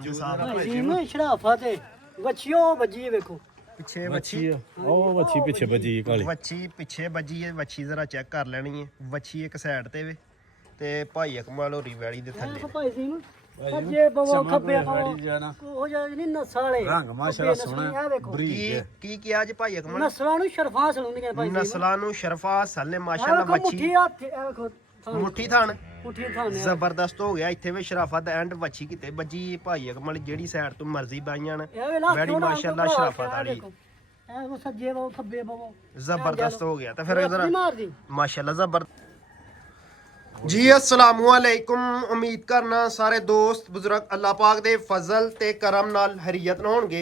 ਜੀ ਨੂੰ ਸ਼ਰਾਫਾ ਤੇ ਵੱਛੀਓ ਵੱਜੀ ਵੇਖੋ ਪਿੱਛੇ ਵੱਛੀ ਉਹ ਵੱਛੀ ਪਿੱਛੇ ਵੱਜੀ ਹੈ ਕਾਲੀ ਵੱਛੀ ਪਿੱਛੇ ਵੱਜੀ ਹੈ। ਵੱਛੀ ਜ਼ਰਾ ਚੈੱਕ ਕਰ ਲੈਣੀ ਹੈ। ਵੱਛੀ ਇੱਕ ਸਾਈਡ ਤੇ ਵੇ ਤੇ ਭਾਈ ਅਕਮਲ ਹੋਰੀ ਵੈਲੀ ਦੇ ਥੱਲੇ ਭਾਈ ਜੀ ਨੂੰ ਸੱਜੇ ਬਵੋ ਖੱਬੇ ਬਵੋ ਜਾਣਾ ਉਹ ਜਿਹੜੀ ਨਸਲ ਵਾਲੇ ਰੰਗ ਮਾਸ਼ਾਅੱਲਾ ਸੋਹਣਾ ਕੀ ਬਰੀਕ ਕੀ ਕਿਹਾ ਜੀ ਭਾਈ ਅਕਮਲ? ਨਸਲਾਂ ਨੂੰ ਸ਼ਰਫਾ ਸਲੂੰਦੀਆਂ ਭਾਈ ਜੀ ਨਸਲਾਂ ਨੂੰ ਸ਼ਰਫਾ ਸੱਲੇ ਮਾਸ਼ਾਅੱਲਾ ਵੱਛੀ ਮੁੱਠੀ ਹੱਥ ਇਹ ਵੇਖੋ ਮੁੱਠੀ ਥਾਣ ਮੁੱਠੀ ਥਾਣੇ ਜ਼ਬਰਦਸਤ ਹੋ ਗਿਆ ਇੱਥੇ ਵੀ ਸ਼ਰਾਫਤ ਐਂਡ ਵੱਛੀ ਕਿਤੇ ਵੱਜੀ ਭਾਈ ਅਕਮਲ ਜਿਹੜੀ ਸਾਈਡ ਤੋਂ ਮਰਜ਼ੀ ਬਾਈਆਂ ਨੇ ਇਹ ਵੇਲਾ ਵੈੜੀ ਮਾਸ਼ਾਅੱਲਾ ਸ਼ਰਾਫਤ ਵਾਲੀ ਇਹ ਉਹ ਸੱਜੇ ਬਵੋ ਖੱਬੇ ਬਵੋ ਜ਼ਬਰਦਸਤ ਹੋ ਗਿਆ ਤਾਂ ਫਿਰ ਇਧਰ ਮਾਰਦੀ ਮਾਸ਼ਾਅੱਲਾ ਜ਼ਬਰ ਜੀ अस्सलामु अलैकुम। उम्मीद करना सारे दोस्त बुजुर्ग अल्लाह पाक दे फजल ते करम नाल हरीयत होणगे।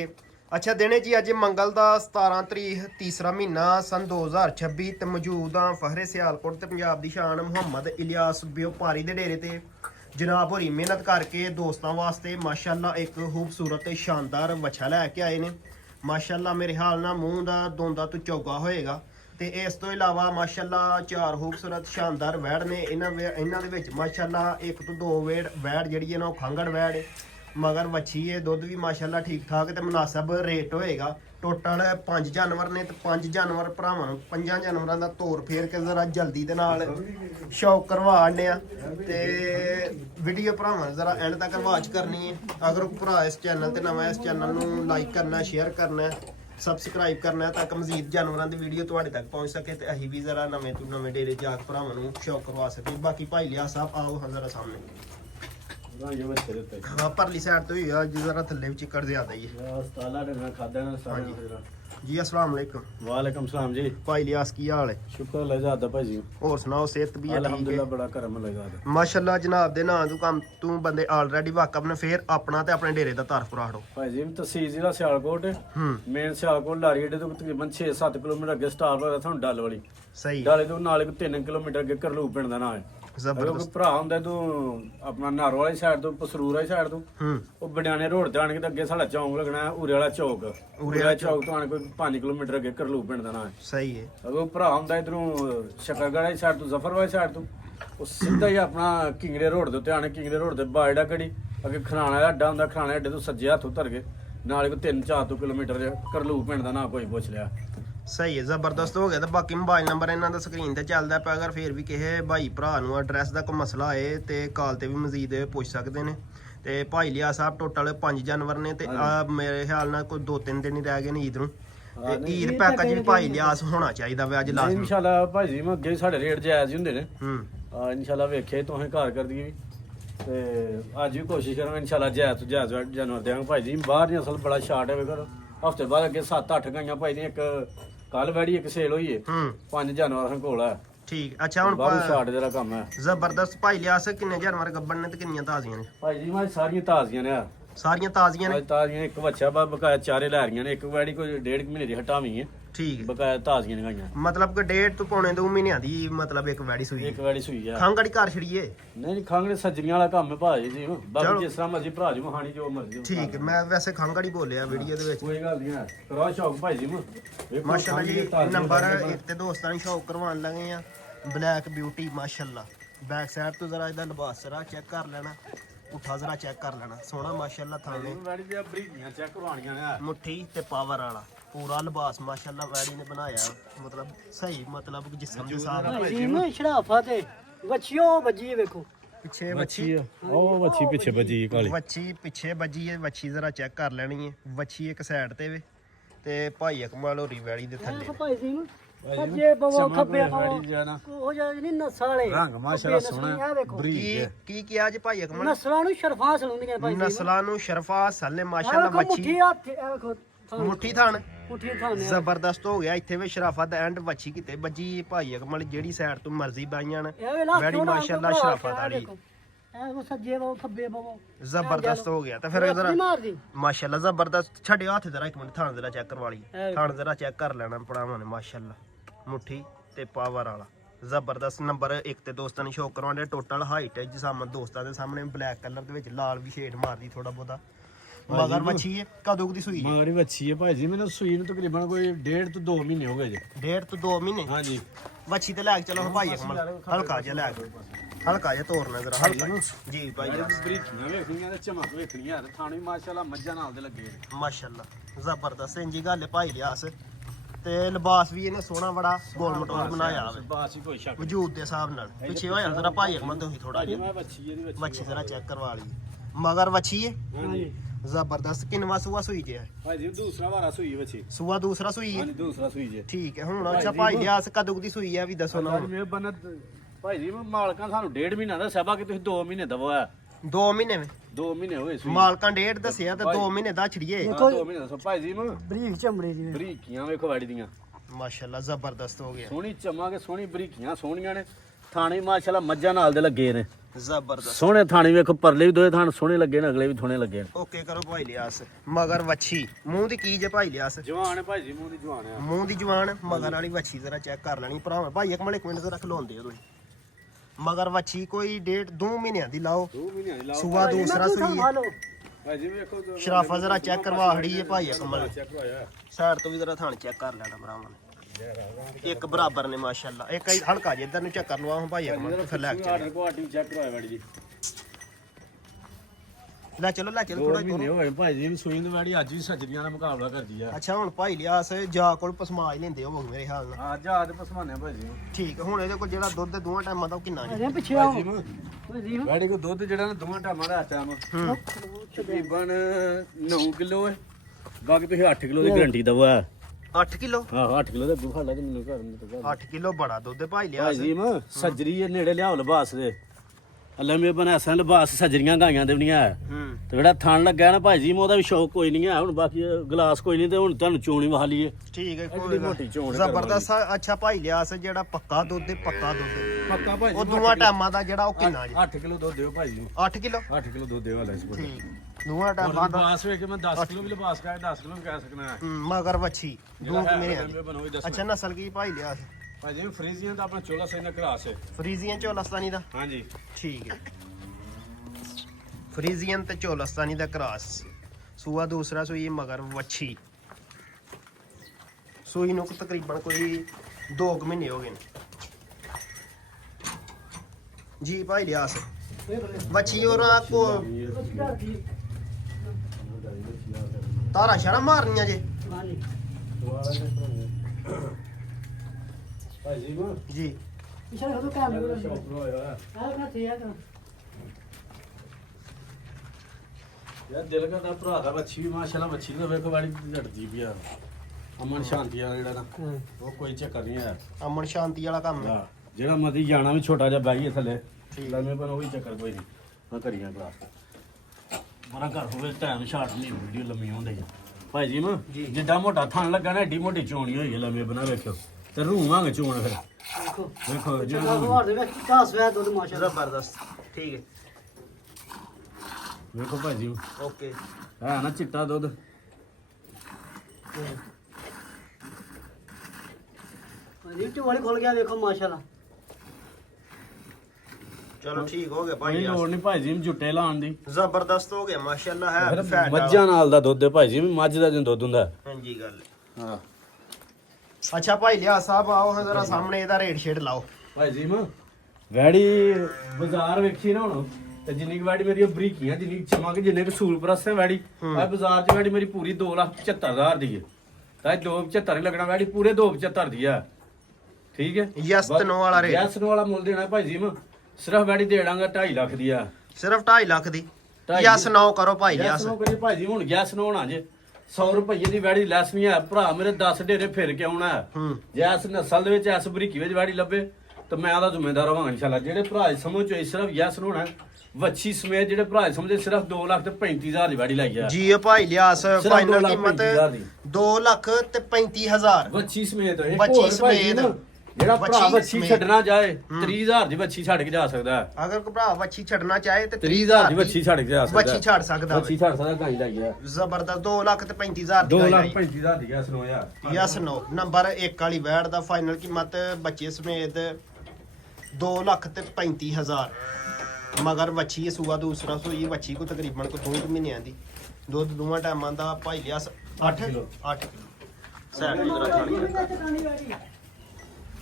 अच्छा दिने जी अज मंगल दा 17 तरीक तीसरा महीना सन 2026 ते मौजूद हाँ फहरे सियालकोट ते पंजाब दी शान मुहम्मद इलियास व्यापारी दे डेरे ते जनाब होरी मेहनत करके दोस्तां वास्ते माशाअल्लाह एक खूबसूरत ते शानदार वछा लैके आए ने। माशाअल्लाह मेरे हाल ना मूँह दा दोंदा तो चौगा होएगा ਤੇ ਇਸ ਤੋਂ ਇਲਾਵਾ ਮਾਸ਼ਾਅੱਲਾ ਚਾਰ ਖੂਬਸੂਰਤ ਸ਼ਾਨਦਾਰ ਵੈੜ ਨੇ। ਇਹਨਾਂ ਦੇ ਵਿੱਚ ਮਾਸ਼ਾਅੱਲਾ ਇੱਕ ਤੋਂ ਦੋ ਵੈੜ ਜਿਹੜੀ ਹੈ ਨਾ ਉਹ ਖਾਂਗੜ ਵੈੜ ਹੈ ਮਗਰ ਵੱਛੀ ਹੈ। ਦੁੱਧ ਵੀ ਮਾਸ਼ਾਅੱਲਾ ਠੀਕ ਠਾਕ ਤੇ ਮੁਨਾਸਬ ਰੇਟ ਹੋਏਗਾ। ਟੋਟਲ 5 ਜਾਨਵਰ ਨੇ ਤੇ 5 ਜਾਨਵਰ ਭਰਾਵਾਂ ਨੂੰ 5 ਜਾਨਵਰਾਂ ਦਾ ਤੋਰ ਫੇਰ ਕੇ ਜ਼ਰਾ ਜਲਦੀ ਦੇ ਨਾਲ ਸ਼ੌਕ ਕਰਵਾ ਆਣੇ ਆ ਤੇ ਵੀਡੀਓ ਭਰਾਵਾਂ ਜ਼ਰਾ ਐਂਡ ਤੱਕ ਵਾਚ ਕਰਨੀ ਹੈ। ਅਗਰ ਭਰਾ ਇਸ ਚੈਨਲ ਤੇ ਨਵਾਂ ਇਸ ਚੈਨਲ ਨੂੰ ਲਾਈਕ ਕਰਨਾ ਸ਼ੇਅਰ ਕਰਨਾ ਸਬਸਕ੍ਰਾਈਬ ਕਰਨਾ ਤਾਂ ਕਿ ਮਜ਼ੀਦ ਜਾਨਵਰਾਂ ਦੀ ਵੀਡੀਓ ਤੁਹਾਡੇ ਤੱਕ ਪਹੁੰਚ ਸਕੇ ਤੇ ਅਸੀਂ ਵੀ ਜ਼ਰਾ ਨਵੇਂ ਤੋਂ ਨਵੇਂ ਡੇਰੇ ਜਾ ਕੇ ਭਰਾਵਾਂ ਨੂੰ ਸ਼ੌਕ ਕਰਵਾ ਸਕੀਏ। ਬਾਕੀ ਭਾਈ ਲਿਆ ਸਾਹਿਬ ਆਓ ਹਾਂ ਜ਼ਰਾ ਸਾਹਮਣੇ ਹਾਂ ਪਰਲੀ ਸਾਈਡ ਤੋਂ ਹੀ ਆ ਜ਼ਰਾ ਥੱਲੇ ਵੀ ਚਿੱਕੜ ਜ਼ਿਆਦਾ ਹੀ ਹੈ ਜੀ। अस्सलाम वालेकुम। ਵਾਲੇਕਮ ਸਲਾਮ ਜੀ। ਭਾਈ ਲਿਆਸ ਕੀ ਹਾਲ ਹੈ? ਸ਼ੁਕਰ ਲਜ਼ਾਦਾ ਭਾਈ ਜੀ ਹੋਰ ਸੁਣਾਓ ਸਿਹਤ ਵੀ ਹੈ? ਅਲਹਮਦੁਲਿਲਾ ਬੜਾ ਕਰਮ ਲਜ਼ਾਦਾ ਮਾਸ਼ਾਅੱਲਾ ਜਨਾਬ ਦੇ ਨਾਂ ਤੂੰ ਕੰਮ ਤੂੰ ਬੰਦੇ ਆਲਰੇਡੀ ਵਾਕਫ ਨੇ ਫੇਰ ਆਪਣਾ ਤੇ ਆਪਣੇ ਡੇਰੇ ਦਾ ਤਾਰਫ ਕਰਾੜੋ। ਭਾਈ ਜੀ ਤਹਿਸੀਲ ਜ਼ਿਲ੍ਹਾ ਸਿਆਲਕੋਟ ਮੇਨ ਸਿਆਲਕੋਟ ਲਾਰੀ ਅੱਡੇ ਤੋਂ ਤਕਰੀਬਨ 6-7 ਕਿਲੋਮੀਟਰ ਅੱਗੇ ਸਟਾਪ ਹੋਇਆ ਤੁਹਾਨੂੰ ਡੱਲ ਵਾਲੀ ਸਹੀ ਡਾਲੇ ਤੋਂ ਨਾਲੇ ਕੋ 3 ਕਿਲੋਮੀਟਰ ਅੱਗੇ ਕਰਲੂ ਪਿੰਡ ਦਾ ਨਾਂ ਹੈ। ਜ਼ਬਰਦਸਤ ਭਰਾ ਹੁੰਦਾ ਤੂੰ ਆਪਣਾ ਨਾਰੋ ਵਾਲੀ ਸਾਈਡ ਤੋਂ ਪਸਰੂਰ ਵਾਲੀ ਸਾਈਡ ਤੋਂ ਉਹ ਬਡਿਆਣੇ ਰੋਡ ਤੇ ਆਣ ਕੇ ਅੱਗੇ ਸਾਡਾ ਚੌਂਕ ਲੱਗਣਾ ਉਰੇ ਵਾਲਾ ਚੌਕ ਉਰੇ ਵਾਲਾ ਚੌਕ ਤੋਂ ਆਣ ਕੋਈ 5 ਕਿਲੋਮੀਟਰ ਅੱਗੇ ਕਰਲੂ ਪਿੰਡ ਦਾ ਨਾਂ ਹੈ। ਸਹੀ ਹੈ। ਅਗੋ ਭਰਾ ਹੁੰਦਾ ਇਧਰੋਂ ਸ਼ਕਰਗੜ੍ਹ ਵਾਲੀ ਸਾਈਡ ਤੋਂ ਜ਼ਫਰ ਵਾਲੀ ਸਾਈਡ ਤੋਂ ਉਹ ਸਿੱਧਾ ਹੀ ਆਪਣਾ ਕਿੰਗੜੇ ਰੋਡ ਦੇ ਉੱਤੇ ਆਣੇ ਕਿੰਗੜੇ ਰੋਡ ਤੇ ਬਾਇਡਾ ਕੜੀ ਅੱਗੇ ਖਰਾਣਾ ਦਾ ਅੱਡਾ ਹੁੰਦਾ ਖਰਾਣੇ ਅੱਡੇ ਤੋਂ ਸੱਜੇ ਹੱਥ ਉਤਰ ਕੇ ਨਾਲੇ ਕੋ 3-4 ਕਿਲੋਮੀਟਰ ਕਰਲੂ ਪਿੰਡ ਦਾ ਨਾਂ ਕੋਈ ਪੁੱਛ ਲਿਆ। ਸਹੀ ਹੈ ਜ਼ਬਰਦਸਤ ਹੋ ਗਿਆ। ਤੇ ਬਾਕੀ ਮੋਬਾਈਲ ਨੰਬਰ ਇਹਨਾਂ ਦਾ ਸਕਰੀਨ ਤੇ ਚੱਲਦਾ ਪਿਆ। ਅਗਰ ਫੇਰ ਵੀ ਕਿਸੇ ਭਾਈ ਭਰਾ ਨੂੰ ਐਡਰੈਸ ਦਾ ਕੋਈ ਮਸਲਾ ਆਏ ਤੇ ਕਾਲ ਤੇ ਵੀ ਮਜ਼ੀਦ ਪੁੱਛ ਸਕਦੇ ਨੇ। ਤੇ ਭਾਈ ਲਿਆ ਸਾਹਿਬ ਟੋਟਲ 5 ਜਾਨਵਰ ਨੇ ਤੇ ਮੇਰੇ ਖਿਆਲ ਨਾਲ ਕੋਈ 2-3 ਦਿਨ ਹੀ ਰਹਿ ਗਏ ਨੇ ਈਦ ਨੂੰ ਤੇ ਈਦ ਪੈਕੇਜ ਵੀ ਭਾਈ ਲਿਆਸ ਹੋਣਾ ਚਾਹੀਦਾ ਵੇ ਅੱਜ ਲਾਜ਼ਮੀ ਇਨਸ਼ਾਅੱਲਾ ਭਾਈ ਜੀ ਮੈਂ ਅੱਗੇ ਸਾਡੇ ਰੇਟ ਜਾਇਜ਼ ਹੀ ਹੁੰਦੇ ਨੇ। ਇਨਸ਼ਾਅੱਲਾ ਵੇਖੇ ਤੁਸੀਂ ਘਰ ਕਰ ਦਈਏ ਤੇ ਅੱਜ ਵੀ ਕੋਸ਼ਿਸ਼ ਕਰਾਂਗੇ ਇਨਸ਼ਾਅੱਲਾ ਜਾਇਜ਼ ਤੋਂ ਜਾਇਜ਼ ਜਾਨਵਰ ਦੇਵਾਂਗੇ ਭਾਈ ਜੀ। ਬਾਹਰ ਦੀ ਅਸਲ ਬੜਾ ਸ਼ਾਰਟ ਹੈ ਵੇਖੋ ਹਫਤੇ ਬਾਅਦ ਅੱਗੇ 7-8 ਗਾਈਆਂ ਭਾਈ ਦੀ ਇੱਕ ਕੱਲ ਵੈੜੀ ਇੱਕ ਸੇਲ ਹੋਈ ਏ 5 ਜਾਨਵਰ ਹਨ ਕੋਲ ਹੈ। ਠੀਕ ਅੱਛਾ ਹੁਣ ਬਾਹਰ ਸ਼ਾਰਟ ਜਿਹੜਾ ਕੰਮ ਹੈ ਜ਼ਬਰਦਸਤ। ਭਾਈ ਲਿਆਸ ਕਿੰਨੇ ਜਾਨਵਰ ਗੱਬਣ ਨੇ ਤੇ ਕਿੰਨੀਆਂ ਤਾਜ਼ੀਆਂ ਨੇ? ਭਾਈ ਜੀ ਮੈਂ ਸਾਰੀਆਂ ਤਾਜ਼ੀਆਂ ਨੇ ਯਾਰ ਸਾਰੀਆਂ ਤਾਜ਼ੀਆਂ ਨੇ। ਤਾਜ਼ੀਆਂ ਇੱਕ ਬੱਚਾ ਬਕਾਇਆ ਚਾਰੇ ਲੈ ਰਹੀਆਂ ਨੇ ਇੱਕ ਵੈੜੀ ਕੋਈ 1.5 ਮਹੀਨੇ ਦੀ ਹਟਾਵੀਂ ਹੈ। ਠੀਕ ਬਕਾਇਆ ਤਾਜ਼ੀਆਂ ਨੇ ਗਾਈਆਂ ਮਤਲਬ ਕਿ 1.5 ਤੋਂ ਪੌਣੇ 2 ਮਹੀਨਿਆਂ ਦੀ ਮਤਲਬ ਇੱਕ ਵੈੜੀ ਸੂਈ ਇੱਕ ਵੈੜੀ ਸੂਈ ਆ। ਖੰਗੜੀ ਘਰ ਛੜੀਏ ਨਹੀਂ ਖੰਗੜੇ ਸੱਜਰੀਆਂ ਵਾਲਾ ਕੰਮ ਹੈ ਭਾਜੀ ਜੀ ਬਾਕੀ ਜਿਸ ਤਰ੍ਹਾਂ ਮਰਜ਼ੀ ਭਰਾ ਜੀ ਮਹਾਣੀ ਜੋ ਮਰਜ਼ੀ ਠੀਕ ਮੈਂ ਵੈਸੇ ਖੰਗੜੀ ਬੋਲਿਆ ਵੀਡੀਓ ਦੇ ਵਿੱਚ ਕੋਈ ਗੱਲ ਨਹੀਂ ਹੈ ਕਰੋ ਸ਼ੌਕ ਭਾਈ ਜੀ ਮਾਸ਼ਾਅੱਲਾ ਜੀ। ਨੰਬਰ 1 ਤੇ ਦੋਸਤਾਂ ਨੂੰ ਸ਼ੌਕ ਕਰਵਾਉਣ ਲੱਗੇ ਆ ਬਲੈਕ ਬਿਊਟੀ ਮਾਸ਼ਾਅੱਲਾ। ਬੈਕ ਸਾਈਡ ਤੋਂ ਜ਼ਰਾ ਇਹਦਾ ਲਿਬਾਸ ਜ਼ਰਾ ਚੈੱਕ ਕਰ ਲੈਣਾ ਪੁੱਠਾ ਜ਼ਰਾ ਚੈੱਕ ਕਰ ਲੈਣਾ ਸੋਹਣਾ ਮਾਸ਼ਾਅੱਲਾ ਥਾਣੇ ਵੈੜੀ ਦੀਆਂ ਬਰੀਕੀਆਂ ਚੈੱਕ ਕਰਵਾਉਣੀਆਂ ਨੇ ਮੁੱਠੀ ਤੇ ਪਾਵਰ ਵਾਲਾ ਪੂਰਾ ਲਿਬਾਸ ਮਾਸ਼ਾਅੱਲਾ ਵੈੜੀ ਨੇ ਬਣਾਇਆ ਮਤਲਬ ਸਹੀ ਮਤਲਬ ਜਿਸਮ ਦੇ ਹਿਸਾਬ ਜੀ ਨੂੰ ਸ਼ਰਾਫਾ ਤੇ ਵੱਛੀਓ ਵੱਜੀ ਵੇਖੋ ਪਿੱਛੇ ਵੱਛੀ ਉਹ ਵੱਛੀ ਪਿੱਛੇ ਵੱਜੀ ਕਾਲੀ ਵੱਛੀ ਪਿੱਛੇ ਵੱਜੀ ਹੈ। ਵੱਛੀ ਜ਼ਰਾ ਚੈੱਕ ਕਰ ਲੈਣੀ ਹੈ। ਵੱਛੀ ਇੱਕ ਸਾਈਡ ਤੇ ਵੇ ਤੇ ਭਾਈ ਅਕਮਲ ਹੋਰੀ ਵੈੜੀ ਦੇ ਥੱਲੇ ਭਾਈ ਜੀ ਨੂੰ ਸੱਜੇ ਬਵੋ ਖੱਬੇ ਬਵੋ ਜਾਣਾ ਉਹ ਜਿਹੜੀ ਨਸਲ ਵਾਲੇ ਰੰਗ ਮਾਸ਼ਾਅੱਲਾ ਸੋਹਣਾ ਬਰੀਕ ਕੀ ਕਿਹਾ ਜੀ ਭਾਈ ਅਕਮਲ? ਨਸਲਾਂ ਨੂੰ ਸ਼ਰਫਾ ਸਲੂੰਦੀਆਂ ਭਾਈ ਜੀ ਨਸਲਾਂ ਨੂੰ ਸ਼ਰਫਾ ਸੱਲੇ ਮਾਸ਼ਾਅੱਲਾ ਵੱਛੀ ਮੁੱਠੀ ਹੱਥ ਇਹ ਵੇਖੋ ਮੁੱਠੀ ਥਾਣ ਮੁੱਠੀ ਥਾਣੇ ਜ਼ਬਰਦਸਤ ਹੋ ਗਿਆ ਇੱਥੇ ਵੀ ਸ਼ਰਾਫਤ ਐਂਡ ਵੱਛੀ ਕਿਤੇ ਵੱਜੀ ਭਾਈ ਅਕਮਲ ਜਿਹੜੀ ਸਾਈਡ ਤੋਂ ਮਰਜ਼ੀ ਬਾਈਆਂ ਨੇ ਇਹ ਵੇਲਾ ਵੈੜੀ ਮਾਸ਼ਾਅੱਲਾ ਸ਼ਰਾਫਤ ਵਾਲੀ ਇਹ ਉਹ ਸੱਜੇ ਬਵੋ ਖੱਬੇ ਬਵੋ ਜ਼ਬਰਦਸਤ ਹੋ ਗਿਆ ਤਾਂ ਫਿਰ ਇਧਰ ਮਾਰਦੀ ਮਾਸ਼ਾਅੱਲਾ ਜ਼ਬਰਦਸਤ ਛੱਡਿਓ ਹੱਥ ਜ਼ਰਾ ਇੱਕ ਮਿੰਟ ਥਾਣ ਜ਼ਰਾ ਚੈੱਕ ਕਰਵਾ ਲਈ ਥਾਣ ਜ਼ਰਾ ਚੈੱਕ ਕਰ ਲੈਣਾ ਪੜਾਵਾਂ ਨੇ ਮਾਸ਼ਾਅੱਲਾ ਮੁੱਠੀ ਤੇ ਪਾਵਰ ਵਾਲਾ ਜ਼ਬਰਦਸਤ। ਨੰਬਰ 1 ਤੇ ਦੋਸਤਾਂ ਨੂੰ ਸ਼ੌਕ ਕਰਵਾਉਂਦੇ ਟੋਟਲ ਹਾਈਟ ਹੈ ਜਿਸਾਮ ਦੋਸਤਾਂ ਦੇ ਸਾਹਮਣੇ ਬਲੈਕ ਕਲਰ ਦੇ ਵਿੱਚ ਲਾਲ ਵੀ ਸ਼ੇਡ ਮਾਰਦੀ ਥੋੜਾ ਬਹੁਤਾ ਮਗਰ ਵੱਛੀ ਹੈ ਕਦੋਂ ਦੀ ਸੂਈ? ਮਗਰ ਵੱਛੀ ਹੈ ਭਾਈ ਜੀ ਮੈਨੂੰ ਸੂਈ ਨੂੰ ਤਕਰੀਬਨ ਕੋਈ 1.5 ਤੋਂ 2 ਮਹੀਨੇ ਹੋ ਗਏ ਜੀ। 1.5 ਤੋਂ 2 ਮਹੀਨੇ ਹਾਂਜੀ ਵੱਛੀ ਤੇ ਲੈ ਕੇ ਚਲੋ ਭਾਈ ਅਕਮਲ ਹਲਕਾ ਜਿਹਾ ਲੈ ਕੇ ਹਲਕਾ ਜਿਹਾ ਤੋੜਨਾ ਜ਼ਰਾ ਹਲਕਾ ਜੀ ਭਾਈ ਬਰੀਕੀਆਂ ਵੇਖਣੀਆਂ ਤੇ ਚਮਕ ਵੇਖਣੀਆਂ ਤੇ ਥਾਣੀ ਮਾਸ਼ਾਅੱਲਾ ਮੱਝਾਂ ਨਾਲ ਦੇ ਲੱਗੇ ਨੇ ਮਾਸ਼ਾਅੱਲਾ ਜ਼ਬਰਦਸਤ ਇੰਜੀ ਗੱਲ ਹੈ ਭਾਈ ਲਿਆਸ ਤੇ ਲਿਬਾਸ ਵੀ ਇਹਨੇ ਸੋਹਣਾ ਬੜਾ ਗੋਲ ਮਟੋਲ ਬਣਾਇਆ ਹੋਵੇ ਬਾਸ ਹੀ ਕੋਈ ਸ਼ੱਕ ਵਜੂਦ ਦੇ ਹਿਸਾਬ ਨਾਲ ਪਿੱਛੇ ਹੋ ਜਾਂਦਾ ਭਾਈ ਅਕਮਲ ਤੁਸੀਂ ਥੋੜਾ ਜਿਹਾ ਮੈਂ ਬੱਚੀ ਇਹਦੀ ਵੱਛੀ ਜ਼ਰਾ ਚੈੱਕ ਕਰਵਾ ਲਈ ਮਗਰ ਵੱਛੀ ਹੈ ਹਾਂਜੀ ਜ਼ਬਰਦਸਤ ਕਿੰਨਵਾ ਸੂਆ ਸੂਈ ਜੇ ਭਾਜੀ ਦੂਸਰਾ ਵਾਰਾ ਸੂਈ ਬੱਚੀ ਸੂਆ ਦੂਸਰਾ ਸੂਈ ਹੈ ਹਾਂਜੀ ਦੂਸਰਾ ਸੂਈ ਜੇ ਠੀਕ ਹੈ ਹੁਣ ਅੱਛਾ ਭਾਈ ਲਿਆਸ ਕਦੋਂ ਦੀ ਸੂਈ ਹੈ ਵੀ ਦੱਸੋ ਨਾ ਮੇਰੇ ਬੰਨ ਭਾਈ ਜੀ ਮਾਲਕਾਂ ਸਾਨੂੰ 1.5 ਮਹੀਨਾ ਦਾ ਸਭਾ ਕਿ ਤੁਸੀਂ 2 ਮਹੀਨੇ ਦਵਾਇਆ 2 ਮਹੀਨੇ ਵਿੱਚ 2 ਮਹੀਨੇ ਹੋਏ ਸੂਈ ਮਾਲਕਾਂ ਡੇਢ ਦੱਸਿਆ ਤੇ 2 ਮਹੀਨੇ ਦਾ ਛੜੀਏ 2 ਮਹੀਨੇ ਦੱਸੋ ਭਾਈ ਜੀ ਮੈਂ ਬਰੀਕ ਚਮੜੀ ਦੀ ਬਰੀਕੀਆਂ ਵੇਖੋ ਵਾੜੀ ਦੀਆਂ ਮਾਸ਼ਾਅੱਲਾ ਜ਼ਬਰਦਸਤ ਹੋ ਗਿਆ ਸੋਹਣੀ ਚਮਕ ਸੋਹਣੀ ਬਰੀਕੀਆਂ ਸੋਹਣੀਆਂ ਨੇ ਥਾਣੇ ਮਾਸ਼ਾਅੱਲਾ ਮੱਝਾਂ ਨਾਲ ਦੇ ਲੱਗੇ ਨੇ ਜ਼ਬਰਦਸਤ ਸੋਹਣੇ ਥਾਣੇ ਵੇਖੋ ਪਰਲੇ ਵੀ ਦੋਏ ਥਾਣ ਸੋਹਣੇ ਲੱਗੇ ਨੇ ਅਗਲੇ ਵੀ ਥੋਣੇ ਲੱਗੇ ਨੇ ਓਕੇ ਕਰੋ ਭਾਈ ਲਿਆਸ ਮਗਰ ਵੱਛੀ ਮੂੰਹ ਦੀ ਕੀ ਜੇ ਭਾਈ ਲਿਆਸ ਜਵਾਨ ਹੈ ਭਾਈ ਜੀ ਮੂੰਹ ਦੀ ਜਵਾਨ ਆ ਮੂੰਹ ਦੀ ਜਵਾਨ ਮਗਰ ਵਾਲੀ ਵੱਛੀ ਜ਼ਰਾ ਚੈੱਕ ਕਰ ਲੈਣੀ ਭਰਾਵਾ ਭਾਈ ਇੱਕ ਮਿੰਟ ਜ਼ਰਾ ਖਲੋਂਦੇ ਹੋ ਤੁਸੀਂ ਮਗਰ ਵੱਛੀ ਕੋਈ 2 ਮਹੀਨਿਆਂ ਦੀ ਲਾਓ 2 ਮਹੀਨਿਆਂ ਦੀ ਲਾਓ ਸੂਆ ਦੂਸਰਾ ਸੂਈ ਹੈ ਭਾਈ ਜੀ ਵੇਖੋ ਸ਼ਰਾਫਾ ਜ਼ਰਾ ਚੈੱਕ ਕਰਵਾ ਹੜੀ ਹੈ ਭਾਈ ਅਕਮਲ ਚੈੱਕ ਹੋਇਆ ਸਾਈਡ ਤੋਂ ਵੀ ਜ਼ਰਾ ਥਾਣ ਚੈੱਕ ਕਰ ਲੈਣਾ ਭਰਾਵਾਂ ਨੇ ਇੱਕ ਬਰਾਬਰ ਨੇ ਮਾਸ਼ਾਅੱਲਾ ਇੱਕ ਹੀ ਹਲਕਾ ਜਿਹਾ ਇੱਧਰ ਨੂੰ ਚੱਕਰ ਲਵਾ ਹੁਣ ਭਾਈ ਅਕਮਲ ਫਿਰ ਲੈ ਕੇ ਚੱਲ ਆਰਡਰ ਕੁਆਲਿਟੀ ਚੈੱਕ ਕਰਵਾਇਆ ਵਾੜੀ ਜੀ ਲੈ ਚਲੋ 2 ਥੋੜਾ ਮਹੀਨੇ ਹੋਏ ਭਾਈ ਜੀ ਸੂਈ ਦੀ ਵਾੜੀ ਅੱਜ ਵੀ ਸੱਜਰੀਆਂ ਦਾ ਮੁਕਾਬਲਾ ਕਰਦੀ ਆ ਅੱਛਾ ਹੁਣ ਭਾਈ ਲਿਆਸ ਜਾ ਕੋਲ ਪਸਮਾਜ ਲੈਂਦੇ ਹੋ ਮੇਰੇ ਹਾਲ ਨਾਲ ਅੱਜ ਆਦ ਪਸਮਾਨੇ ਭਾਈ ਜੀ ਠੀਕ ਹੈ ਹੁਣ ਇਹਦੇ ਕੋਲ ਜਿਹੜਾ ਦੁੱਧ ਦੋਵਾਂ ਟਾਈਮਾਂ ਦਾ ਉਹ ਕਿੰਨਾ ਜੀ ਅਰੇ ਪਿੱਛੇ ਆਓ ਵਾੜੀ ਕੋ ਦੁੱਧ ਜਿਹੜਾ ਨਾ ਦੋਵਾਂ ਟਾਈਮਾਂ ਦਾ ਟਾਈਮ ਤਕਰੀਬਨ 9 ਕਿਲੋ ਹੈ ਬਾਕੀ ਤੁਸੀਂ 8 ਕਿਲੋ ਦੀ ਗਾਰੰਟੀ ਦਵਾ 8 ਕਿਲੋ ਆਹੋ 8 ਕਿਲੋ ਦਾ ਗੁਫਾ ਲਾ ਤੇ ਮੈਨੂੰ ਘਰ ਨੂੰ 8 ਕਿਲੋ ਬੜਾ ਦੁੱਧ ਹੈ ਭਾਈ ਭਾਈ ਲਿਆਸ ਜੀ ਮੈਂ ਸੱਜਰੀ ਇਹ ਨੇੜੇ ਲਿਆਓ ਲਿਬਾਸ ਦੇ ਅੱਲਾ ਮੇ ਬਨਾਸਾਂ ਲਿਬਾਸ ਸੱਜਰੀਆਂ ਗਾਈਆਂ ਦੇ ਬਣੀਆਂ ਹੂੰ ਤੇ ਜਿਹੜਾ ਥਣ ਲੱਗਾ ਨਾ ਭਾਈ ਜੀ ਮੈਂ ਉਹਦਾ ਵੀ ਸ਼ੌਕ ਕੋਈ ਨਹੀਂ ਹੈ ਹੁਣ ਬਾਕੀ ਗਲਾਸ ਕੋਈ ਨਹੀਂ ਤੇ ਹੁਣ ਤੁਹਾਨੂੰ ਚੋਣੀ ਵਹਾ ਲਈਏ ਠੀਕ ਹੈ ਐਡੀ ਕੋਈ ਮੋਟੀ ਚੋਣ ਜ਼ਬਰਦਸਤ ਅੱਛਾ ਭਾਈ ਲਿਆਸ ਜਿਹੜਾ ਪੱਕਾ ਦੁੱਧ ਹੈ ਪੱਕਾ ਦੁੱਧ ਪੱਕਾ ਭਾਈ ਉਹ ਦੋਵਾਂ ਟਾਈਮਾਂ ਦਾ ਜਿਹੜਾ ਉਹ ਕਿੰਨਾ ਜੀ 8 ਕਿਲੋ ਦੁੱਧ ਦਿਓ ਭਾਈ ਜੀ 8 ਕਿਲੋ 8 ਕਿਲੋ ਦੁੱਧ ਦਿਓ ਵਾਲਾ ਇਸ ਕੋਲ ਠੀਕ ਦੋਵਾਂ ਟਾਈਮਾਂ ਦਾ ਲਿਬਾਸ ਵੇਖ ਕੇ ਮੈਂ 10 ਕਿਲੋ ਵੀ ਲਿਬਾਸ ਕਰਾਂ 10 ਕਿਲੋ ਵੀ ਕਹਿ ਸਕਣਾ ਹੈ ਮਗਰ ਵੱਛੀ ਦੋ ਮੇਰੇ ਬਣੋਈ ਦੱਸ ਅੱਛਾ ਨਸਲ ਕੀ ਭਾਈ ਲਿਆਸ ਭਾਈ ਜੀ ਫਰੀਜ਼ੀਆਂ ਦਾ ਆਪਣਾ 14 ਸੌ ਦਾ ਕਲਾਸ ਹੈ ਫਰੀਜ਼ੀਅਨ ਚੋਲਸਤਾਨੀ ਦਾ ਹਾਂਜੀ ਠੀਕ ਹੈ ਫਰੀਜ਼ੀਅਨ ਤੇ ਚੋਲਸਤਾਨੀ ਦਾ ਕਰਾਸ ਸੂਆ ਦੂਸਰਾ ਸੂਈ ਮਗਰ ਵੱਛੀ ਸੂਈ ਨੂੰ ਤਕਰੀਬਨ ਕੋਈ 2 ਮਹੀਨੇ ਹੋ ਗਏ ਨੇ ਜੀ ਭਾਈ ਲਿਆਸ ਵੱਛੀ ਔਰ ਕੋ ਤਾਰਾ ਸ਼ਰਾ ਮਾਰਨੀਆਂ ਜੇ ਭਾਈ ਜੀ ਮੈਂ ਜੀ ਪਿੱਛੇ ਹਦੋਂ ਕੰਮ ਕਰੋ ਸ਼ੌਕ ਹੋਇਆ ਆਹ ਖਾਤੇ ਆ ਯਾਰ ਦਿਲ ਕਰਦਾ ਭਰਾ ਦਾ ਬੱਚੀ ਵੀ ਮਾਸ਼ਾਅੱਲਾ ਬੱਚੀ ਨੂੰ ਵੇਖੋ ਵਾਲੀ ਝੜਦੀ ਵੀ ਆ ਅਮਨ ਸ਼ਾਂਤੀ ਵਾਲਾ ਜਿਹੜਾ ਨਾ ਉਹ ਕੋਈ ਚੱਕਰ ਨਹੀਂ ਆ ਅਮਨ ਸ਼ਾਂਤੀ ਵਾਲਾ ਕੰਮ ਹੈ ਜਿਹੜਾ ਮਦੀ ਜਾਣਾ ਵੀ ਛੋਟਾ ਜਿਹਾ ਬੈਗੀ ਥੱਲੇ ਠੀਕ ਲੰਮੇ ਪਰ ਉਹ ਵੀ ਚੱਕਰ ਕੋਈ ਨਹੀਂ ਮੈਂ ਕਰੀਆਂ ਕਲਾਸ ਬੜਾ ਘਰ ਹੋਵੇ ਟਾਈਮ ਸ਼ਾਰਟ ਨਹੀਂ ਵੀਡੀਓ ਲੰਮੀ ਹੁੰਦੀ ਆ ਭਾਈ ਜੀ ਮੈਂ ਜਿੱਡਾ ਮੋਟਾ ਥਣ ਲੱਗਾ ਨਾ ਏਡੀ ਮੋਟੀ ਚੋਣੀ ਹੋਈ ਹੈ ਲੰਮੇ ਬਣਾ ਵੇਖਿਓ ਤੇ ਰੂਹਾਂਗੇ ਚੋਣ ਫਿਰ ਦੇਖੋ ਵੇਖੋ ਜਿਹੜਾ ਘਰ ਦੇ ਵਿੱਚ ਘਾਸ ਵੈ ਦੁੱਧ ਮਾਸ਼ਾਅੱਲਾ ਜ਼ਬਰਦਸਤ ਠੀਕ ਹੈ ਵੇਖੋ ਭਾਈ ਜੀ ਓਕੇ ਹੈ ਨਾ ਚਿੱਟਾ ਦੁੱਧ ਰਿਫਟ ਵਾਲੀ ਖੁੱਲ ਗਿਆ ਦੇਖੋ ਮਾਸ਼ਾਅੱਲਾ ਚਲੋ ਠੀਕ ਹੋ ਗਿਆ ਭਾਈ ਕੋਈ ਲਿਆਸ ਲੋੜ ਨਹੀਂ ਭਾਈ ਜੀ ਨੂੰ ਜੁੱਟੇ ਲਾਉਣ ਦੀ ਜ਼ਬਰਦਸਤ ਹੋ ਗਿਆ ਮਾਸ਼ਾਅੱਲਾ ਹੈ ਫੈਟ ਮੱਝਾਂ ਨਾਲ ਦਾ ਦੁੱਧ ਹੈ ਭਾਈ ਜੀ ਮੱਝ ਦਾ ਜਿਹਾ ਦੁੱਧ ਹੁੰਦਾ ਹਾਂਜੀ ਗੱਲ ਹੈ। ਹਾਂ ਅੱਛਾ ਭਾਈ ਲਿਆ ਸਾਹਿਬ ਆਓ ਹਾਂ ਜ਼ਰਾ ਸਾਹਮਣੇ ਇਹਦਾ ਰੇਟ ਸ਼ੇਡ ਲਾਓ ਭਾਈ ਜੀ ਮੈਂ ਵੈੜੀ ਬਾਜ਼ਾਰ ਵੇਖੀ ਨਾ ਹੁਣ ਤੇ ਜਿੰਨੀ ਕੁ ਵੈੜੀ ਮੇਰੀ ਉਹ ਬਰੀਕੀਆਂ ਜਿੰਨੀ ਚਮਕ ਜਿੰਨੇ ਕੁ ਸੂਲ ਪ੍ਰਸ ਹੈ ਵੈੜੀ ਆ ਬਾਜ਼ਾਰ 'ਚ ਵੈੜੀ ਮੇਰੀ ਪੂਰੀ 2,75,000 ਦੀ ਹੈ ਤਾਂ 2,75 ਨਹੀਂ ਲੱਗਣਾ ਵੈੜੀ ਪੂਰੇ 2,75 ਦੀ ਆ ਠੀਕ ਹੈ ਯਸ ਤਨੋ ਵਾਲਾ ਰੇਟ ਯਸ ਨੂੰ ਵਾਲਾ ਮੁੱਲ ਦੇਣਾ ਭਾਈ ਜੀ ਮੈਂ ਸਿਰਫ ਵੈੜੀ ਦੇ ਦਾਂਗਾ 2.5 ਲੱਖ ਦੀ ਆ ਸਿਰਫ 2.5 ਲੱਖ ਦੀ ਢਾਈ ਯਸ ਨੋ ਕਰੋ ਭਾਈ ਯਸ ਯਸ ਨੂੰ ਕਰੀ ਭਾਈ ਜੀ ਹੁਣ ਯਸ ਨੂੰ ਹੋਣਾ ਜੇ 100 ਰੁਪਏ ਦੀ ਵੈੜੀ ਲੈਸ ਨਹੀਂ ਆ ਭਰਾ ਮੇਰੇ 10 ਡੇਰੇ ਫਿਰ ਕੇ ਆਉਣਾ ਹੂੰ ਜੇ ਇਸ ਨਸਲ ਦੇ ਵਿੱਚ ਇਸ ਬਰੀਕੀ ਵਿੱਚ ਵੈੜੀ ਲੱਭੇ ਤਾਂ ਮੈਂ ਉਹਦਾ ਜ਼ਿੰਮੇਦਾਰ ਹੋਵਾਂਗਾ ਇਨਸ਼ਾਅੱਲਾ ਜਿਹੜੇ ਭਰਾ ਸਮਝ ਚੋਈ ਸਿਰਫ ਯਸ ਨੂੰ ਹੋਣਾ ਵੱਛੀ ਸਮੇਤ ਜਿਹੜੇ ਭਰਾ ਸਮਝੇ ਸਿਰਫ 2,35,000 ਦੀ ਵੈੜੀ ਲਾਈ ਆ ਜੀ ਇਹ ਭਾਈ ਲਿਆਸ ਸਿਰਫ ਫਾਈਨਲ 2,35,000 ਕੀਮਤ ਦੀ। 2,35,000 ਵੱਛੀ ਸਮੇਤ ਇਹ ਵੱਛੀ ਹੋਰ ਭਾਈ ਜੀ ਸਮੇਤ। ਨਾ, ਜਿਹੜਾ ਭਰਾ ਵੱਛੀ ਵੱਛੀ ਸਮੇਤ। ਛੱਡਣਾ ਚਾਹੇ 30,000 ਦੀ ਵੱਛੀ ਛੱਡ ਕੇ ਜਾ ਸਕਦਾ ਹੈ। ਅਗਰ ਕੋਈ ਭਰਾ ਵੱਛੀ ਛੱਡਣਾ ਚਾਹੇ ਤੇ 30,000 ਦੀ ਵੱਛੀ ਛੱਡ ਕੇ ਜਾ ਸਕਦਾ ਵੱਛੀ ਛੱਡ ਸਕਦਾ ਵੱਛੀ ਛੱਡ ਸਕਦਾ ਗਾਈ ਲਾਈ ਆ ਜ਼ਬਰਦਸਤ 2,35,000 ਦੀ 2,35,000 ਦੀ ਯਸ ਨੂੰ ਯਾਰ ਯਸ ਨੋ ਨੰਬਰ 1 ਵਾਲੀ ਵੈੜ ਦਾ ਫਾਈਨਲ ਕੀਮਤ ਬੱਚੇ ਸਮੇਤ 2,35,000 ਮਗਰ ਵੱਛੀ ਇਹ ਸੂਆ ਦੂਸਰਾ ਸੂਈ ਵੱਛੀ ਕੋ ਤਕਰੀਬਨ ਕੋ 2 ਮਹੀਨਿਆਂ ਦੀ ਦੁੱਧ ਦੋਵਾਂ ਟਾਈਮਾਂ ਦਾ ਭਾਈ ਲਿਆ 8 ਕਿਲੋ। 8 ਕਿਲੋ ਸਾਈਡ ਤੋਂ ਜਰਾ ਖਾਣੀ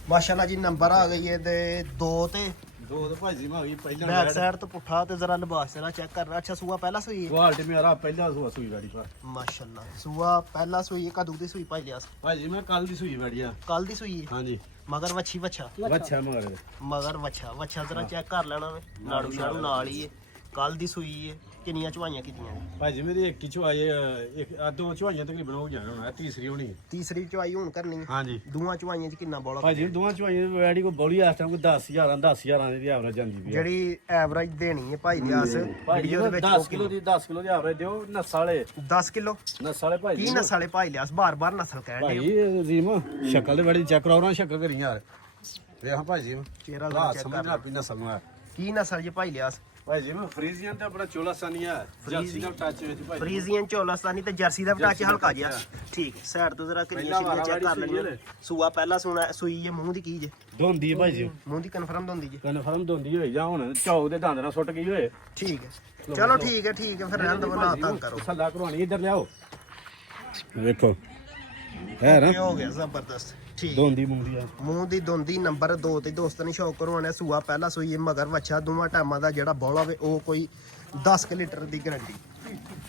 ਮਾਸ਼ਾਅੱਲਾ ਜੀ ਨੰਬਰ ਆ ਗਈ ਇਹਦੇ 2 ਤੇ ਦੋ ਤਾਂ ਭਾਜੀ ਮੈਂ ਆ ਗਈ ਪਹਿਲਾਂ ਬੈਕ ਸਾਈਡ ਤੋਂ ਪੁੱਠਾ ਤੇ ਜ਼ਰਾ ਲਿਬਾਸ ਤੇਰਾ ਚੈੱਕ ਕਰ। ਅੱਛਾ ਸੂਆ ਪਹਿਲਾ ਸੂਈ ਹੈ ਕੁਆਲਿਟੀ ਮੇਰਾ ਪਹਿਲਾਂ ਸੂਈ ਵੈੜੀ ਪਰ ਮਾਸ਼ਾਅੱਲਾ। ਸੂਆ ਪਹਿਲਾ ਸੂਈ ਹੈ, ਕਦੋਂ ਦੀ ਸੂਈ ਭਾਈ ਲਿਆਸ? ਭਾਜੀ ਮੈਂ ਕੱਲ ਦੀ ਸੂਈ ਵੈੜੀ ਆ। ਕੱਲ ਦੀ ਸੂਈ ਹੈ। ਹਾਂਜੀ ਮਗਰ ਵੱਛੀ ਵੱਛਾ ਵੱਛਾ ਮਗਰ ਮਗਰ ਵੱਛਾ ਜ਼ਰਾ ਚੈੱਕ ਕਰ ਲੈਣਾ ਵੇ। ਨਾੜੂ ਸ਼ਾੜੂ ਨਾਲ ਹੀ ਹੈ। ਕੱਲ ਦੀ ਸੂਈ ਹੈ। ਕਿੰਨੀਆਂ ਚਵਾਈਆਂ ਕੀਤੀਆਂ ਨੇ? ਭਾਜੀ ਮੇਰੀ ਇੱਕ ਹੀ ਚਵਾਈ ਇੱਕ ਆ ਦੋ ਚਵਾਈਆਂ ਤਕਰੀਬਨ ਹੋ ਜਾਣਾ ਹੁਣ ਤੀਸਰੀ ਹੋਣੀ ਤੀਸਰੀ ਚਵਾਈ ਹੁਣ ਕਰਨੀ ਹੈ। ਹਾਂਜੀ ਦੋਵਾਂ ਚਵਾਈਆਂ 'ਚ ਕਿੰਨਾ ਬੋਲਾ? ਭਾਜੀ ਦੋਵਾਂ ਚਵਾਈਆਂ ਵੈੜੀ ਕੋ ਬੋਲੀ ਇਸ ਟਾਈਮ ਕੋਈ 10000 ਦੀ ਐਵਰੇਜ ਜਾਂਦੀ ਵੀ ਜਿਹੜੀ ਐਵਰੇਜ ਦੇਣੀ ਹੈ ਭਾਈ ਲਿਆਸ ਭਾਜੀ ਵੀਡੀਓ ਦੇ ਵਿੱਚ 10 ਕਿਲੋ ਦੀ ਐਵਰੇਜ ਦਿਓ ਨਸਲ ਵਾਲੇ 10 ਕਿਲੋ ਨਸਲ ਵਾਲੇ ਕੀ ਭਾਜੀ ਨਸਲ ਵਾਲੇ ਭਾਈ ਲਿਆਸ ਬਾਰ-ਬਾਰ ਨਸਲ ਕਹਿਣ ਦੇ ਭਾਜੀ ਜ਼ੀਮ ਸ਼ਕਲ ਦੇ ਬੜੀ ਚੈੱਕ ਕਰਾਉ ਨਾ ਸ਼ਕਲ ਕਰੀ ਯਾਰ ਵੇਖ ਭਾਜੀ ਚਿਹਰਾ ਲਾ ਚੈੱਕ ਸਮਝ ਕਰ ਨਾ ਆਪਣੀ ਨਸਲ ਨੂੰ ਆ ਕੀ ਨਸਲ ਜੇ ਭਾਈ ਲਿਆਸ? ਭਾਜੀ ਮੈਂ ਫਰੀਜ਼ੀਅਨ ਤੇ ਆਪਣਾ ਚੋਲਾਸਾਨੀ ਆ ਜਰਸੀ ਦਾ ਟੱਚ ਵਿੱਚ ਭਾਜੀ ਫਰੀਜ਼ੀਅਨ ਚੋਲਾਸਤਾਨੀ ਤੇ ਜਰਸੀ ਦਾ ਟੱਚ ਹਲਕਾ ਜਿਹਾ। ਠੀਕ ਹੈ ਸਾਈਡ ਤੋਂ ਜ਼ਰਾ ਕਿੰਨੀਆਂ ਪਹਿਲਾ ਚੈੱਕ ਕਰ ਵਾਰੀ ਲੈਣੀਆਂ। ਸੂਆ ਪਹਿਲਾ ਸੁਣਾ ਸੂਈ ਹੈ। ਮੂੰਹ ਦੀ ਕੀ ਜੇ? ਦੋਂਦੀ ਭਾਜੀ ਮੂੰਹ ਦੀ ਕਨਫਰਮ ਹੁੰਦੀ ਜੇ? ਕਨਫਰਮ ਦੋਂਦੀ ਹੋਈ ਜਾਂ ਹੁਣ ਚੌਕ ਦੇ ਦੰਦ ਨਾਲ ਸੁੱਟ ਗਈ ਹੋਏ ਠੀਕ ਹੈ ਚਲੋ ਠੀਕ ਹੈ ਫਿਰ ਰਹਿਣ ਦੋ ਨਾ ਤੰਗ ਕਰੋ। ਸੱਲਾ ਕਰਵਾਣੀ ਇੱਧਰ ਲਿਆਓ ਵੇਖੋ ਹੈ ਨਾ ਇਹ ਹੋ ਗਿਆ ਜ਼ਬਰਦਸਤ। ਠੀਕ ਦੋਂਦੀ ਮੁੰਦੀ ਆ ਮੂੰਹ ਦੀ ਦੋਂਦੀ ਨੰਬਰ 2 ਤੇ ਦੋਸਤਾਂ ਨੇ ਸ਼ੌਕ ਕਰਵਾਉਣਾ। ਸੂਆ ਪਹਿਲਾ ਸੂਈ ਹੈ। ਮਗਰ ਵੱਛਾ ਦੋਵਾਂ ਟਾਈਮਾਂ ਦਾ ਜਿਹੜਾ ਬੌਲਾ ਵੇ ਉਹ ਕੋਈ 10 ਲੀਟਰ ਦੀ ਗਰੰਟੀ।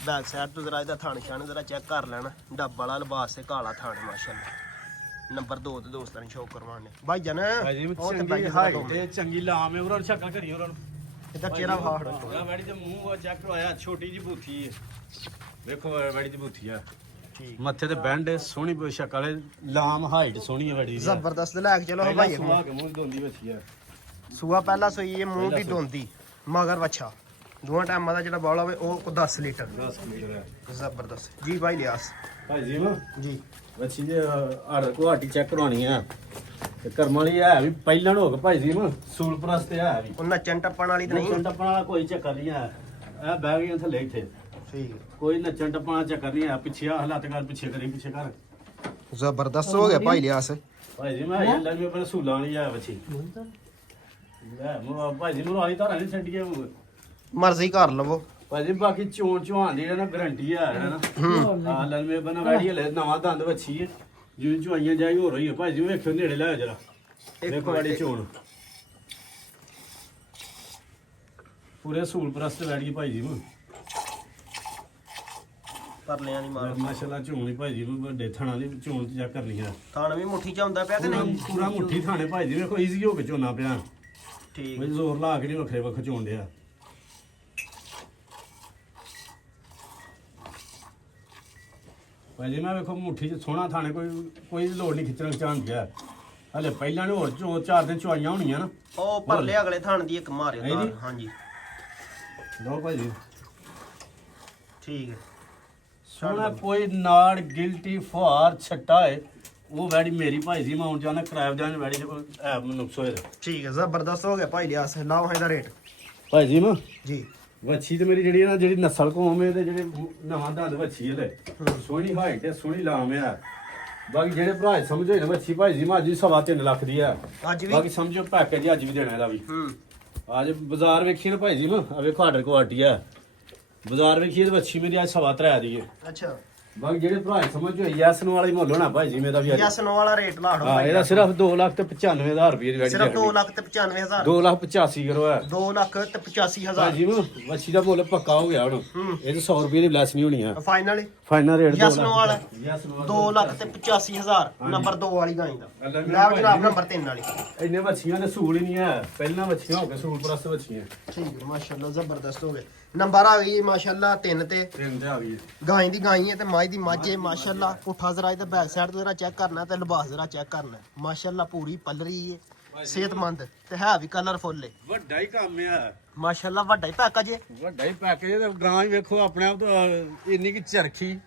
ਬੈਕ ਸਾਈਡ ਤੋਂ ਜ਼ਰਾ ਇਹਦਾ ਥਣ ਛਣ ਜ਼ਰਾ ਚੈੱਕ ਕਰ ਲੈਣਾ। ਡੱਬ ਵਾਲਾ ਲਿਬਾਸ ਤੇ ਕਾਲਾ ਥਣ ਮਾਸ਼ਾਅੱਲਾ। ਨੰਬਰ 2 ਤੇ ਦੋਸਤਾਂ ਨੇ ਸ਼ੌਕ ਕਰਵਾਉਣੇ। ਭਾਈ ਜਨ ਭਾਜੀ ਉਹ ਤੇ ਚੰਗੀ ਬਾਈ ਹਾਈਟ ਤੇ ਚੰਗੀ ਲਾਮ ਹੈ ਉਹਨਾਂ ਨੂੰ ਸ਼ਕਲ ਕਰੀ ਉਹਨਾਂ ਨੂੰ ਇਹਦਾ ਚਿਹਰਾ ਫਾੜ ਆ ਵੈੜੀ ਤੇ ਮੂੰਹ ਚੈੱਕ ਕਰਵਾਇਆ ਛੋਟੀ ਜੀ ਬੂਥੀ ਹੈ ਵੇਖੋ ਵੈੜੀ ਦੀ ਬੂਥੀ ਆ ਠੀਕ ਮੱਥੇ ਤੇ ਬੈਂਡ ਸੋਹਣੀ ਸ਼ਕਲ ਹੈ ਲਾਮ ਹਾਈਟ ਸੋਹਣੀ ਹੈ ਵੈੜੀ ਦੀ ਜ਼ਬਰਦਸਤ ਲੈ ਕੇ ਚਲੋ ਭਾਈ ਸੁਆ ਕੇ ਮੂੰਹ ਦੋਂਦੀ ਬੱਚੀ ਆ ਸੂਆ ਪਹਿਲਾ ਸੂਈ ਹੈ। ਮੂੰਹ ਦੀ ਦੋਂਦੀ ਮਗਰ ਵੱਛਾ ਦੋਵਾਂ ਟਾਈਮਾਂ ਦਾ ਜਿਹੜਾ ਬੌਲਾ ਵੇ ਉਹ 10 ਲੀਟਰ 10 ਕਿਲੋ ਹੈ ਜ਼ਬਰਦਸਤ ਜੀ ਭਾਈ ਲਿਆਸ ਭਾਜੀ ਵਾ ਜੀ। ਬੱਚੀ ਦੇ ਆਰਡਰ ਕੁਆਲਿਟੀ ਚੈੱਕ ਕਰਵਾਉਣੀ ਆ ਤੇ ਕਰਮ ਵਾਲੀ ਹੈ ਵੀ ਪਹਿਲਾਂ ਨੂੰ ਹੋ ਗਿਆ ਭਾਈ ਜੀ ਮੈਂ ਸੂਲ ਪ੍ਰਸਤ ਹੈ ਵੀ ਉਹ ਨੱਚਣ ਟੱਪਣ ਵਾਲੀ ਤਾਂ ਨਹੀਂ? ਨੱਚਣ ਟੱਪਣ ਵਾਲਾ ਕੋਈ ਚੱਕਰ ਨਹੀਂ ਆ ਇਹ ਬਹਿ ਗਈਆਂ ਥੱਲੇ ਇੱਥੇ ਠੀਕ ਹੈ ਕੋਈ ਨੱਚਣ ਟੱਪਣ ਵਾਲਾ ਚੱਕਰ ਨਹੀਂ ਆ ਪਿੱਛੇ ਆ ਹਲਾਤ ਕਰ ਪਿੱਛੇ ਕਰੀ ਪਿੱਛੇ ਕਰ ਜ਼ਬਰਦਸਤ ਹੋ ਗਿਆ ਭਾਈ ਲਿਆਸ। ਭਾਈ ਜੀ ਮੈਂ ਇਹ ਲੱਗੀ ਪਰ ਸੂਲਾਂ ਵਾਲੀ ਆ ਬੱਚੀ ਲੈ ਮੋ ਭਾਈ ਜੀ ਨੂੰ ਵਾਲੀ ਤਾਂ ਨਹੀਂ ਛੱਡੀਏ ਮਰਜ਼ੀ ਕਰ ਲਵੋ ਭਾਈ ਜੀ ਬਾਕੀ ਚੋਣ ਚਵਾਨ ਦੀ ਨਾ ਗਰੰਟੀ ਆ ਹੈ ਨਾ ਹਾਂ ਲੰਮੇ ਬਣਾ ਵੈੜੀ ਲੈ ਨਵਾਂ ਦੰਦ ਵੱਛੀ ਹੈ ਜਿਵੇਂ ਚੁਆਈਆਂ ਜਾਈ ਹੋ ਰਹੀ ਹੈ ਭਾਈ ਜੀ ਵੇਖਿਓ ਨੇੜੇ ਲੈ ਜਰਾ ਵੇਖੋ ਵਾਲੀ ਚੋਣ ਪੂਰੇ ਸੂਲ ਪ੍ਰਸਤ ਵੈੜੀ ਭਾਈ ਜੀ ਮੈਂ ਪਰਲਿਆਂ ਦੀ ਮਾਰ ਮਾਸ਼ਾਅੱਲਾ ਝੋਣ ਹੀ ਭਾਈ ਜੀ ਨੂੰ ਵੱਡੇ ਥਾਣਾ ਦੀ ਝੋਣ ਤੇ ਜਾ ਕਰਨੀ ਆ ਥਾਣ ਵੀ ਮੁੱਠੀ ਚ ਆਉਂਦਾ ਪਿਆ ਕਿ ਨਹੀਂ? ਪੂਰਾ ਮੁੱਠੀ ਥਾਣੇ ਭਾਈ ਜੀ ਵੇਖੋ ਈਜ਼ੀ ਹੋ ਕੇ ਝੋਨਾ ਪਿਆ ਠੀਕ ਬਈ ਜ਼ੋਰ ਲਾ ਕੇ ਨਹੀਂ ਵੱਖਰੇ ਵੱਖ ਝੋਣ ਡਿਆ ਭਾਈ ਜੀ ਮੈਂ ਵੇਖੋ ਮੁੱਠੀ ਚ ਸੋਹਣਾ ਥਾਣੇ ਕੋਈ ਲੋੜ ਨਹੀਂ ਖਿੱਚਣ ਚਾਣ ਗਿਆ ਹਲੇ ਪਹਿਲਾਂ ਨੇ ਹੋਰ 4 ਦਿਨ ਚੁਆਈਆਂ ਹੋਣੀਆਂ ਨਾ ਉਹ ਪਰਲੇ ਅਗਲੇ ਥਾਣ ਦੀ ਇੱਕ ਮਾਰਿਓ ਹੈ ਜੀ? ਹਾਂਜੀ ਲਓ ਭਾਈ ਜੀ ਠੀਕ ਹੈ ਸੋਹਣਾ ਕੋਈ ਨਾੜ ਗਿਲਟੀ ਫੁਹਾਰ ਛੱਟਾ ਹੈ ਉਹ ਵੈੜੀ ਮੇਰੀ ਭਾਈ ਜੀ ਮੈਂ ਹੁਣ ਜਾਣਾ ਕਿਰਾਏ ਜਾਣ ਵੈੜੀ ਕੋਈ ਐ ਨੁਕਸ ਹੋਏ ਠੀਕ ਹੈ ਜ਼ਬਰਦਸਤ ਹੋ ਗਿਆ ਭਾਈ ਲਿਆਸ। ਲਾਓ ਇਹਦਾ ਰੇਟ ਭਾਈ ਜੀ ਮੈਂ ਜੀ। ਵੱਛੀ ਤੇ ਮੇਰੀ ਜਿਹੜੀ ਹੈ ਨਾ ਜਿਹੜੀ ਨਸਲ ਕੋਮ ਹੈ ਤੇ ਜਿਹੜੇ ਨਵਾਂ ਦੰਦ ਵੱਛੀ ਹੈ ਸੋਹਣੀ ਹਾਈਟ ਹੈ ਸੋਹਣੀ ਲਾਮ ਹੈ ਬਾਕੀ ਜਿਹੜੇ ਭਰਾ ਸਮਝੋ ਨਾ ਵੱਛੀ ਭਾਈ ਜੀ ਮੈਂ ਅੱਜ 3.5 ਲੱਖ ਦੀ ਆ ਅੱਜ ਵੀ ਬਾਕੀ ਸਮਝੋ ਪੈਕੇਜ ਅੱਜ ਵੀ ਦੇਣਾ ਇਹਦਾ ਵੀ ਅੱਜ ਬਾਜ਼ਾਰ ਵੇਖੀ ਨਾ ਭਾਈ ਜੀ ਮੈਂ ਆ ਵੇਖੋ ਆਰਡਰ ਕੁਆਲਿਟੀ ਆ ਬਾਜ਼ਾਰ ਵੇਖੀਏ ਤੇ ਵੱਛੀ ਮੇਰੀ ਅੱਜ 3.5 ਦੀ ਹੈ ਅੱਛਾ ਬਾਕੀ ਜਿਹੜੇ ਭਰਾ ਸਮਝੋ ਯੈਸ ਨੂੰ ਵਾਲੀ ਮੁੱਲ ਹੋਣਾ ਭਾਈ ਜੀ ਮੇਰਾ ਵੀ ਅੱਜ ਯਸ ਨੋ ਵਾਲਾ ਰੇਟ ਲਾ ਹਾਂ ਇਹਦਾ ਸਿਰਫ 2,95,000 ਰੁਪਏ ਦੀ ਵੈਡੀ ਸਿਰਫ 2,95,000 2,85,000 ਕਰੋ ਹੈ 2,85,000 ਭਾਜੀ ਮੈਂ ਵੱਛੀ ਦਾ ਮੁੱਲ ਪੱਕਾ ਹੋ ਗਿਆ ਹੁਣ ਇਹ 100 ਰੁਪਏ ਦੀ ਲੈਸ ਨਹੀਂ ਹੋਣੀ ਆ ਫਾਈਨਲ ਫਾਈਨਲ ਰੇਟ ਯਸ ਨੋ ਵਾਲਾ ਯੈਸ ਨੂੰ 2,85,000 ਨੰਬਰ 2 ਵਾਲੀ ਗਾਂ ਦਾ ਲੈ ਜਨਾਬ ਨੰਬਰ 3 ਵਾਲੀ ਇੰਨੇ ਵੱਛੀਆਂ ਦੇ ਸੂਲ ਹੀ ਨਹੀਂ ਆ ਪਹਿਲਾਂ ਵੱਛੀਆਂ ਹੋ ਕੇ ਸੂਲ ਪ੍ਰਸਤ ਵੱਛੀਆਂ ਠੀਕ ਹੈ ਮਾਸ਼ਾਅੱਲਾ ਜ਼ਬਰਦਸਤ ਹੋ ਗਿਆ ਨੰਬਰ ਆ ਗਈ ਮਾਸ਼ਾਅੱਲਾ 3 ਤੇ ਤਿੰਨ ਤੇ ਆ ਗਈ ਗਾਂ ਦੀ ਗਾਂ ਹੈ ਤੇ ਮਾਝ ਦੀ ਮੱਝ ਹੈ ਮਾਸ਼ਾਅੱਲਾ ਪੁੱਠਾ ਜ਼ਰਾ ਇਹਦਾ ਬੈਕ ਸਾਈਡ ਤੋਂ ਜ਼ਰਾ ਚੈੱਕ ਕਰਨਾ ਤੇ ਲਿਬਾਸ ਜ਼ਰਾ ਚੈੱਕ ਕਰਨਾ ਮਾਸ਼ਾਅੱਲਾ ਪੂਰੀ ਪੱਲਰੀ ਹੈ ਸਿਹਤਮੰਦ ਤੇ ਹੈ ਵੀ ਕਲਰਫੁੱਲ ਹੈ ਵੱਡਾ ਹੀ ਕੰਮ ਆ ਮਾਸ਼ਾਅੱਲਾ ਵੱਡਾ ਹੀ ਪੈਕੇਜ ਹੈ ਵੱਡਾ ਹੀ ਪੈਕੇਜ ਤੇ ਗਾਂ ਹੀ ਵੇਖੋ ਆਪਣੇ ਆਪ ਤੋਂ ਇੰਨੀ ਕੀ ਚਰਖੀ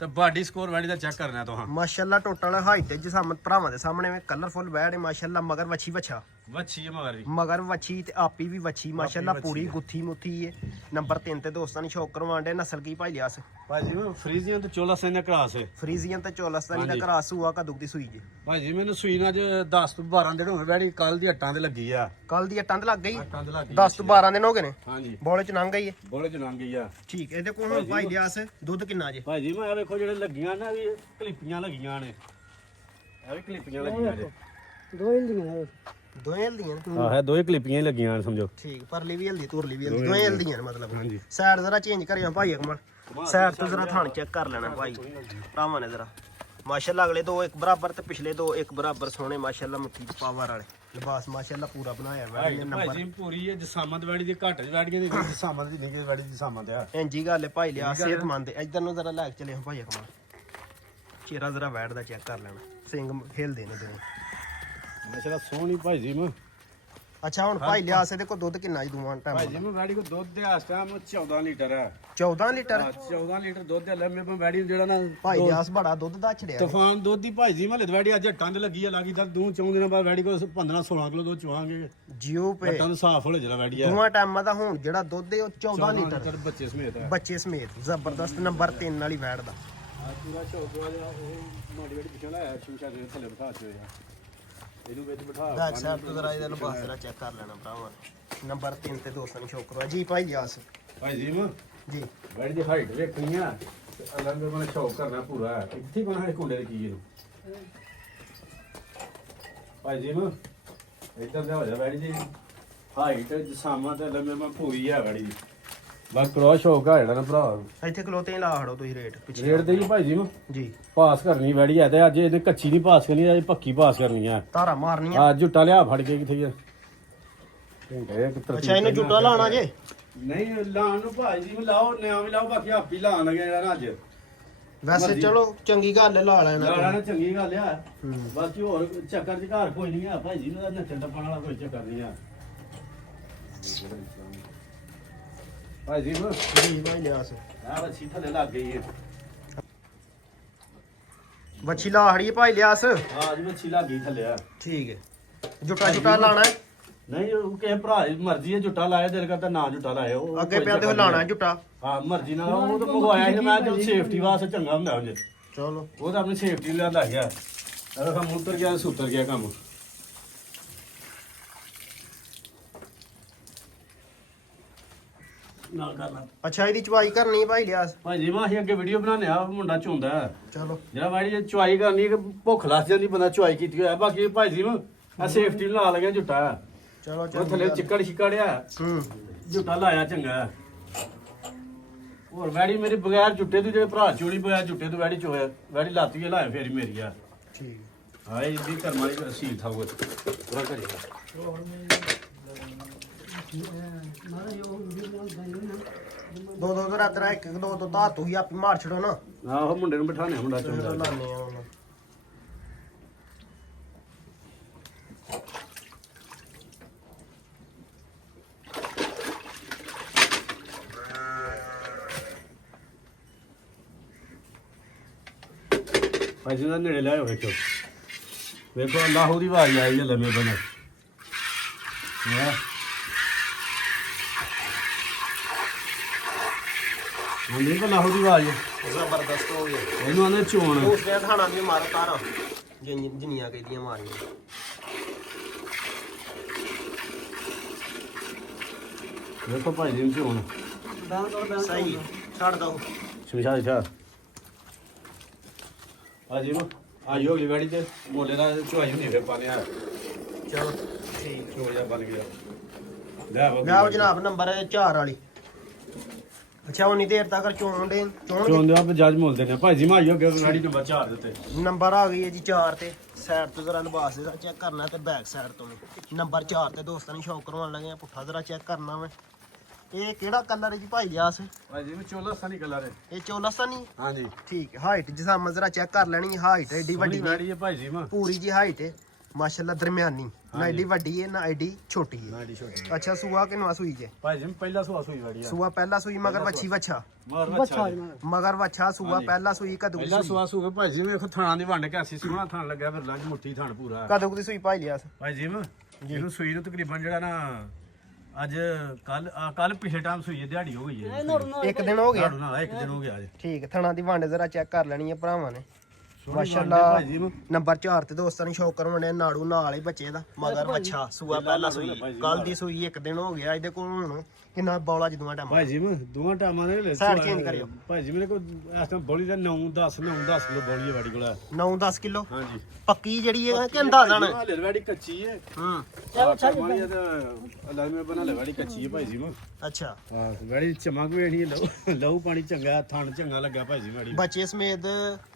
ਤੇ ਬਾਡੀ ਸਕੋਰ ਵਾਲੀ ਦਾ ਚੈੱਕ ਕਰਨਾ ਤੁਹਾਂ ਮਾਸ਼ਾਅੱਲਾ ਟੋਟਲ ਹਾਈਟ ਜਿਸ ਸਾਹਮਣੇ ਭਰਾਵਾਂ ਦੇ ਸਾਹਮਣੇ ਵਿੱਚ ਕਲਰਫੁੱਲ ਬੈਡ ਹੈ ਮਾਸ਼ਾਅੱਲਾ ਮਗਰ ਵੱਛੀ ਵੱਛਾ ਵੱਛੀ ਹੈ ਮਗਰ ਵੀ ਮਗਰ ਵੱਛੀ ਤੇ ਆਪੀ ਵੀ ਵੱਛੀ ਮਾਸ਼ਾਅੱਲਾ ਵੱਛੀ ਪੂਰੀ ਹੈ। ਗੁੱਥੀ ਮੁੱਥੀ ਹੈ ਨੰਬਰ 3 ਤੇ ਦੋਸਤਾਂ ਨੇ ਸ਼ੌਕ ਕਰਵਾਉਣ ਦੇ ਨਸਲ ਕੀ ਭਾਈ ਲਿਆਸ ਭਾਜੀ ਮੈਂ ਫਰੀਜ਼ੀਅਨ ਤੇ ਚੋਲਾ ਸੈਨ ਦਾ ਕਰਾਸ ਹੈ ਫਰੀਜ਼ੀਅਨ ਤੇ ਚੋਲਸਤਾਨੀ ਦਾ ਹਾਂਜੀ। ਘਰਾ ਸੂਆ ਕਾ ਦੁੱਧ ਦੀ ਸੂਈ ਜੀ ਭਾਜੀ ਮੈਨੂੰ ਸੂਈ ਨਾਲ 10 ਤੋਂ 12 ਦਿਨ ਹੋਏ ਵੈੜੀ ਕੱਲ ਦੀ ਹੱਟਾਂ ਤੇ ਲੱਗੀ ਆ ਕੱਲ ਦੀ ਟੰਦ ਲੱਗ ਗਈ ਹੱਟਾਂ ਤੇ ਲੱਗੀ 10 ਤੋਂ 12 ਦਿਨ ਹੋ ਗਏ ਨੇ ਹਾਂਜੀ ਬੋਲੇ ਚ ਲੰਘ ਗਈ ਹੈ ਬੋਲੇ ਚ ਲੰਘ ਗਈ ਆ ਠੀਕ ਇਹਦੇ ਕੋਲ ਹੁਣ ਭਾਈ ਲਿਆਸ ਦੁੱਧ ਕਿੰਨਾ ਜੇ ਭਾਜੀ ਮੈਂ ਆ ਵੇਖੋ ਜਿਹੜੇ ਲੱਗੀਆਂ ਨਾ ਵੀ ਕਲਿੱਪੀਆਂ ਲੱਗੀਆਂ ਨੇ ਇਹ ਵੀ ਕਲਿੱਪੀਆਂ ਲੱਗੀਆਂ ਨੇ ਦੋ ਹਿੰਦੀਆਂ ਦੋਵੇਂ ਹਲਦੀਆਂ ਨੇ ਆਹ ਹੈ ਦੋਏ ਕਲਿੱਪੀਆਂ ਹੀ ਲੱਗੀਆਂ ਨੇ ਸਮਝੋ। ਠੀਕ ਪਰਲੀ ਵੀ ਹਲਦੀ ਤੁਰਲੀ ਵੀ ਹਲਦੀ ਦੋਵੇਂ ਹਲਦੀਆਂ ਨੇ ਮਤਲਬ ਹਾਂਜੀ। ਸਾਈਡ ਜ਼ਰਾ ਚੇਂਜ ਕਰਿਓ ਭਾਈ ਅਕਮਲ ਸਾਈਡ ਤੋਂ ਜ਼ਰਾ ਥਣ ਚੈੱਕ ਕਰ ਲੈਣਾ ਭਾਈ ਭਰਾਵਾਂ ਨੇ ਜ਼ਰਾ ਮਾਸ਼ਾਅੱਲਾ ਅਗਲੇ ਦੋ ਇੱਕ ਬਰਾਬਰ ਤੇ ਪਿਛਲੇ ਦੋ ਇੱਕ ਬਰਾਬਰ ਸੋਹਣੇ ਮਾਸ਼ਾਅੱਲਾ ਮੁੱਠੀ ਪਾਵਰ ਵਾਲੇ ਲਿਬਾਸ ਮਾਸ਼ਾਅੱਲਾ ਪੂਰਾ ਬਣਾਇਆ ਵੈੜੀ ਨੇ ਨੰਬਰ ਭਾਜੀ ਪੂਰੀ ਹੈ ਜਸਾਮਤ ਵੈੜੀ ਦੀ ਘੱਟ ਵੈੜੀਆਂ ਦੀ ਜਸਾਮਤ ਦੀ ਨਹੀਂ ਵੈੜੀ ਦੀ ਜਸਾਮਤ ਆ। ਇੰਜੀ ਗੱਲ ਹੈ ਭਾਈ ਲਿਆ ਸਿਹਤਮੰਦ ਇੱਧਰ ਨੂੰ ਜ਼ਰਾ ਲੈ ਕੇ ਚਲੇ ਭਾਈ ਅਕਮਲ ਚਿਹਰਾ ਜ਼ਰਾ ਵੈੜ ਦਾ ਚੈੱਕ ਕਰ ਲੈਣਾ ਸਿੰਘ ਹਿਲਦੇ ਨੇ ਦੋਵੇਂ ਮਾਸ਼ਾਅੱਲਾ ਸੋਹਣੀ ਭਾਜੀ ਮੈਂ ਅੱਛਾ ਹੁਣ ਭਾਈ ਲਿਆਸ ਇਹਦੇ ਕੋਲ ਦੁੱਧ ਕਿੰਨਾ ਜੀ ਦੋਵਾਂ ਭਾਜੀ ਟਾਈਮ ਮੈਂ ਵੈੜੀ ਕੋ ਦੁੱਧ ਦੇ ਇਸ ਟਾਈਮ 14 ਲੀਟਰ ਹੈ। 14 ਲੀਟਰ 14 ਲੀਟਰ ਦੁੱਧ ਹੈ ਲੈ ਮੇਰੇ ਵੈੜੀ ਜਿਹੜਾ ਨਾ ਭਾਈ ਲਿਆਸ ਬੜਾ ਦੁੱਧ ਦਾ ਛੜਿਆ ਤੂਫਾਨ ਦੁੱਧ ਦੀ ਭਾਜੀ ਮਹਲੇ ਦੀ ਵੈੜੀ ਅੱਜ ਹੱਟਾਂ ਤੇ ਲੱਗੀ ਆ ਲੱਗੀ ਤਾਂ 2-4 ਦਿਨਾਂ ਬਾਅਦ ਵੈੜੀ ਕੋ 15-16 ਕਿਲੋ ਦੁੱਧ ਚਵਾਂਗੇ। ਜਿਉ ਪੇ ਹੱਟਾਂ ਨੂੰ ਸਾਫ਼ ਹੋ ਜਿਹੜਾ ਵੈੜੀ ਆ ਦੋਵਾਂ ਟਾਈਮਾਂ ਦਾ ਹੁਣ ਜਿਹੜਾ ਦੁੱਧ ਹੈ ਉਹ 14 ਲੀਟਰ ਬੱਚੇ ਸਮੇਤ ਹੈ। ਬੱਚੇ ਸਮੇਤ ਜ਼ਬਰਦਸਤ ਨੰਬਰ 3 ਵਾਲੀ ਵੈੜ ਦਾ ਪੂਰਾ ਸ਼ੌਕ ਵਾਲਾ ਉਹ ਮਾੜੀ ਵੈੜੀ ਪਿਛੇ ਲਾਇਆ ਸ਼ੂਸ਼ਾ ਦੇ ਥੱਲੇ ਬਿਠਾ ਚੋ ਇਹਨੂੰ ਵਿੱਚ ਬਿਠਾ ਬੈਕ ਸਾਈਡ ਤੋਂ ਜ਼ਰਾ ਇਹਦਾ ਲਿਬਾਸ ਜ਼ਰਾ ਚੈੱਕ ਕਰ ਲੈਣਾ ਭਰਾਵਾਂ ਨੰਬਰ 3 ਤੇ ਦੋਸਤਾਂ ਨੂੰ ਸ਼ੌਕ ਕਰਵਾ ਜੀ ਭਾਈ ਲਿਆਸ ਭਾਜੀ ਮੈਂ ਜੀ ਵੈੜੀ ਦੀ ਹਾਈਟ ਵੇਖਣੀ ਆ ਤੇ ਅੱਲਾ ਨੇ ਮੈਨੂੰ ਸ਼ੌਕ ਕਰਨਾ ਪੂਰਾ ਇੱਥੇ ਕੋਣਾ ਹੈ ਕੁੰਡੇ ਦੀ ਕੀ ਇਹਨੂੰ ਭਾਜੀ ਮੈਂ ਇੱਧਰ ਦੇ ਹੋ ਜਾ ਵੈੜੀ ਦੀ ਹਾਈਟ ਜਸਾਮਾ ਤੇ ਅੱਲਾ ਮੈਂ ਪੂਰੀ ਆ ਵੈੜੀ ਦੀ ਬਸ ਕ੍ਰੋਸ ਸ਼ੌਕ ਆ ਜਿਹੜਾ ਨਾ ਭਰਾ ਇੱਥੇ ਖਲੋਤੇ ਹੀ ਲਾ ਹੜੋ ਤੁਸੀਂ ਰੇਟ ਪਿੱਛੇ ਰੇਟ ਦੇ ਜੀ ਭਾਜੀ ਮੈਂ ਜੀ ਪਾਸ ਕਰਨੀ ਵੈੜੀ ਆ ਤੇ ਅੱਜ ਇਹਨੇ ਕੱਚੀ ਨਹੀਂ ਪਾਸ ਕਰਨੀ ਅੱਜ ਪੱਕੀ ਪਾਸ ਕਰਨੀ ਆ। ਧਾਰਾ ਮਾਰਨੀਆਂ ਆ ਝੁੱਟਾ ਲਿਆ ਫੜ ਕੇ ਕਿੱਥੇ ਗਿਆ ਅੱਛਾ ਇਹਨੂੰ ਝੁੱਟਾ ਲਾਣਾ ਜੇ ਨਹੀਂ ਲਾਣ ਨੂੰ ਭਾਜੀ ਨੂੰ ਲਾਓ ਨਿਆਂ ਵੀ ਲਾਓ ਬਾਕੀ ਆਪੀ ਲਾਣ ਲੱਗੇ ਜਿਹੜਾ ਨਾ ਅੱਜ ਵੈਸੇ ਚਲੋ ਚੰਗੀ ਗੱਲ ਹੈ ਲਾ ਲੈਣਾ ਲਾਣਾ ਨੇ ਚੰਗੀ ਗੱਲ ਆ ਬਾਕੀ ਹੋਰ ਚੱਕਰ ਚ ਘਰ ਕੋਈ ਨਹੀਂ ਆ ਭਾਜੀ ਨੂੰ ਨੱਚਣ ਟੱਪਣ ਵਾਲਾ ਕੋਈ ਚੱਕਰ ਨਹੀਂ ਆ ਭਾਜੀ ਨੂੰ ਜੀ ਭਾਈ ਲਿਆਸ ਆ ਬੱਚੀ ਥੱਲੇ ਲੱਗ ਗਈ ਹੈ ਬੱਚੀ ਲਾਹੜੀ ਭਾਈ ਲਿਆਸ ਆ ਜੀ ਬੱਚੀ ਲੱਗ ਗਈ ਥੱਲੇ ਆ ਠੀਕ ਹੈ ਝੁੱਟਾ ਲਾਣਾ ਹੈ ਨਹੀਂ ਉਹ ਕਿਸੇ ਭਰਾ ਦੀ ਮਰਜ਼ੀ ਹੈ ਝੁੱਟਾ ਲਾਇਆ ਦਿਲ ਕਰਦਾ ਨਾ ਝੁੱਟਾ ਲਾਇਆ ਉਹ ਅੱਗੇ ਪਿਆ ਤੇ ਲਾਣਾ ਝੁੱਟਾ ਹਾਂ ਮਰਜ਼ੀ ਨਾਲ ਉਹ ਤਾਂ ਮੰਗਵਾਇਆ ਸੀ ਮੈਂ ਚਲ ਸੇਫਟੀ ਵਾਸਤੇ ਚੰਗਾ ਹੁੰਦਾ ਉਹਦੇ ਚਲੋ ਉਹ ਤਾਂ ਆਪਣੀ ਸੇਫਟੀ ਲਈ ਲੱਗ ਗਿਆ ਅਰੇ ਕੰਮ ਉਤਰ ਗਿਆ ਸੁੱਤਰ ਗਿਆ ਕੰਮ ਨਾਲ ਕਰਨਾ ਅੱਛਾ ਇਹਦੀ ਚਵਾਈ ਕਰਨੀ ਭਾਈ ਲਿਆਸ ਭਾਜੀ ਮੈਂ ਅਸੀਂ ਅੱਗੇ ਵੀਡੀਓ ਬਣਾਉਂਦੇ ਆ ਮੁੰਡਾ ਝੁੰਦਾ ਹੈ। ਚਲੋ ਜਿਹੜਾ ਵਾੜੀ ਜੇ ਚੁਆਈ ਕਰਨੀ ਕਿ ਭੁੱਖ ਲੱਗ ਜਾਂਦੀ ਬੰਦਾ ਚੁਆਈ ਕੀਤੀ ਹੋਇਆ ਬਾਕੀ ਭਾਜੀ ਨੂੰ ਆ ਸੇਫਟੀ ਲਾ ਲਗਿਆ ਝੁੱਟਾ ਚਲੋ ਉਹ ਥੱਲੇ ਚਿੱਕੜ ਛਿਕੜਿਆ ਹੂੰ ਝੁੱਟਾ ਲਾਇਆ ਚੰਗਾ ਹੋਰ ਵੈੜੀ ਮੇਰੀ ਬਗੈਰ ਝੁੱਟੇ ਤੋਂ ਜਿਹੜੇ ਭਰਾ ਚੋਲੀ ਬਗੈਰ ਝੁੱਟੇ ਤੋਂ ਵੈੜੀ ਚੋਇਆ ਵੈੜੀ ਲਾਤੀ ਲਾਇਆ ਫੇਰ ਮੇਰੀ ਆ ਠੀਕ ਹਾਂ ਇਹ ਦੀ ਕਰਮ ਵਾਲੀ ਰਸੀਦ ਥਾ ਉਹ ਪੂਰਾ ਕਰੀਗਾ ਦੋ ਰਾਤਰਾ ਇੱਕ ਦੋ ਤੋਂ ਧਾਤੂ ਹੀ ਆਪੀ ਮਾਰ ਛੜੋ ਨਾ ਆਹੋ ਮੁੰਡੇ ਨੂੰ ਬਿਠਾਣੇ ਮੁੰਡਾ ਫਿਰ ਚੁੰਦਾ ਲਾਣੇ ਆ ਉਹਨੂੰ ਭਾਜੀ ਦਾ ਨੇੜੇ ਲਿਆਓ ਵੇਖੋ ਅੱਲਾਹੂ ਦੀ ਆਵਾਜ਼ ਆਈ ਹੈ ਲੰਮੇ ਬਣੇ ਨਹੀਂ ਕੋ ਲਾਹੂ ਦੀ ਆਵਾਜ਼ ਜ਼ਬਰਦਸਤ ਹੋ ਗਿਆ ਇਹਨੂੰ ਆਨੇ ਚੋਣ ਉਸ ਨੇ ਖਾਣਾ ਵੀ ਮਾਰ ਤਾਰਾ ਜਿੰਨੀਆਂ ਕਹਿੰਦੀਆਂ ਮਾਰੀਆਂ ਵੇਖੋ ਭਾਜੀ ਨੂੰ ਚੋਣ ਸਹੀ ਛੱਡ ਦੋ ਸ਼ਮਸ਼ਾ ਇੱਛਾ ਭਾਜੀ ਨੂੰ ਆਇਓ ਅਗਲੀ ਵਾਰੀ ਤੇ ਮੋਲੇ ਦਾ ਚੁਆਈ ਹੁੰਦੀ ਫੇ ਪਾਣਿਆ ਚਲੋ ਠੀਕ ਚੋ ਜਾ ਬਣ ਗਿਆ ਲੈ ਆਵੋ ਗਾਓ ਜਨਾਬ ਨੰਬਰ 4 ਵਾਲੀ ਅੱਛਾ ਉਨੀ ਦੇਰ ਤੱਕ ਚੋਣਗੇ ਚੋਣ ਦੇ ਜੱਜ ਮੁੱਲਦੇ ਨੇ ਭਾਜੀ ਮੈਂ ਆਇਓ ਅਗਲੀ ਵਾਰੀ ਨੰਬਰ 4 ਦੇ ਉੱਤੇ ਨੰਬਰ ਆ ਗਈ ਹੈ ਜੀ 4 ਤੇ ਸਾਈਡ ਤੋਂ ਜ਼ਰਾ ਲਿਬਾਸ ਦਾ ਚੈੱਕ ਕਰਨਾ ਤੇ ਬੈਕ ਸਾਈਡ ਤੋਂ ਵੀ ਨੰਬਰ 4 ਤੇ ਦੋਸਤਾਂ ਨੂੰ ਸ਼ੌਕ ਕਰਵਾਉਣ ਲੱਗੇ ਆ ਪੁੱਠਾ ਜ਼ਰਾ ਚੈੱਕ ਕਰਨਾ ਮੈਂ ਇਹ ਕਿਹੜਾ ਕਲਰ ਹੈ ਜੀ ਭਾਈ ਲਿਆਸ ਭਾਜੀ ਨੂੰ ਚੋਲਾ ਸਾਨੀ ਕਲਰ ਹੈ ਇਹ ਚੋਲਸਤਾਨੀ ਹਾਂਜੀ ਠੀਕ ਹਾਈਟ ਜਿਸਾ ਜ਼ਰਾ ਚੈੱਕ ਕਰ ਲੈਣੀ ਹਾਈਟ ਐਡੀ ਵੱਡੀ ਵੱਡੀ ਹੈ ਭਾਜੀ ਮੈਂ ਪੂਰੀ ਜੀ ਹਾਈਟ ਹੈ ਮਾਸ਼ਾਅੱਲਾ ਦਰਮਿਆਨੀ ਨਾ ਐਡੀ ਵੱਡੀ ਹੈ ਨਾ ਐਡੀ ਛੋਟੀ ਹੈ ਨਾੜੀ ਛੋਟੀ ਅੱਛਾ ਸੂਆ ਕਿਨਵਾ ਸੂਈ ਜੇ ਭਾਜੀ ਮੈਂ ਪਹਿਲਾ ਸੁਆ ਸੂਈ ਵਾੜੀ ਆ ਸੂਆ ਪਹਿਲਾ ਸੂਈ ਮਗਰ ਵੱਛੀ ਵੱਛਾ ਮਗਰ ਬੱਚਾ ਮਗਰ ਵੱਛਾ ਸੂਆ ਪਹਿਲਾ ਸੂਈ ਕਦੋਂ ਦੀ ਪਹਿਲਾ ਸੂਈ ਸੁਆ ਸੂਗਾ ਭਾਜੀ ਵੇਖੋ ਥਾਣਾ ਦੀ ਵੰਡ ਕੇ ਅਸੀਂ ਸੋਹਣਾ ਥਾਣ ਲੱਗਿਆ ਫਿਰ ਲੱਗ ਮੁੱਠੀ ਥਾਣ ਪੂਰਾ ਕਦੋਂ ਦੀ ਸੂਈ ਭਾਈ ਲਿਆਸ ਭਾਜੀ ਮੈਂ ਇਹਨੂੰ ਸੂਈ ਨੂੰ ਤਕਰੀਬਨ ਜਿਹੜਾ ਨਾ ਅੱਜ ਕੱਲ ਪਿਛਲੇ ਟਾਈਮ ਸੂਈ ਹੈ ਦਿਹਾੜੀ ਹੋ ਗਈ ਹੈ ਇੱਕ ਦਿਨ ਹੋ ਗਿਆ ਝਾੜੂ ਨਾਲ ਇੱਕ ਦਿਨ ਹੋ ਗਿਆ ਅੱਜ ਠੀਕ ਥਣਾ ਦੀ ਵੰਡ ਜ਼ਰਾ ਚੈੱਕ ਕਰ ਲੈਣੀ ਹੈ ਭਰਾਵਾਂ ਨੇ ਸੋਹਣੀ ਮਾਸ਼ਾਅੱਲਾ ਵੰਡ ਹੈ ਭਾਜੀ ਨੂੰ। ਨੰਬਰ 4 ਤੇ ਦੋਸਤਾਂ ਨੂੰ ਸ਼ੌਕ ਕਰਵਾਉਣੇ ਨਾੜੂ ਨਾਲ ਹੀ ਬੱਚੇ ਦਾ ਮਗਰ ਵੱਛਾ ਸੂਆ ਪਹਿਲਾ ਸੂਈ ਕੱਲ ਦੀ ਸੂਈ ਇੱਕ ਦਿਨ ਹੋ ਗਿਆ ਇਹਦੇ ਕੋਲ ਹੁਣ ਕਿੰਨਾ ਬੌਲਾ ਜਦੂਆਂ ਟਾਈਮ ਭਾਈ ਜੀ ਮੈਂ ਦੋਵਾਂ ਟਾਈਮਾਂ ਦੇ ਲੈ Side change ਕਰਿਓ। ਭਾਈ ਜੀ ਮੇਰੇ ਕੋਲ ਇਸ ਟਾਈਮ ਬੋਲੀ ਦਾ 9 10 ਕਿਲੋ ਬੋਲੀ ਹੈ ਵਾੜੀ ਕੋਲ 9-10 ਕਿਲੋ ਹਾਂਜੀ ਪੱਕੀ ਜਿਹੜੀ ਹੈ ਕਿ ਅੰਦਾਜ਼ਾ ਨਾਲ ਹਾਲੇ ਵਾੜੀ ਕੱਚੀ ਹੈ ਹੂੰ ਚਲੋ ਅੱਛਾ ਮਾਰੀ ਤਾਂ ਅੱਲਾ ਮੈਂ ਬਣਾ ਲੈ ਵਾੜੀ ਕੱਚੀ ਹੈ ਭਾਈ ਜੀ ਮੈਂ ਅੱਛਾ ਹਾਂ ਵਾੜੀ ਚਮਕ ਵੇਣੀ ਲਹੂ ਪਾਣੀ ਚੰਗਾ ਥਣ ਚੰਗਾ ਲੱਗਾ ਭਾਈ ਜੀ ਵਾੜੀ ਬੱਚੇ ਸਮੇਤ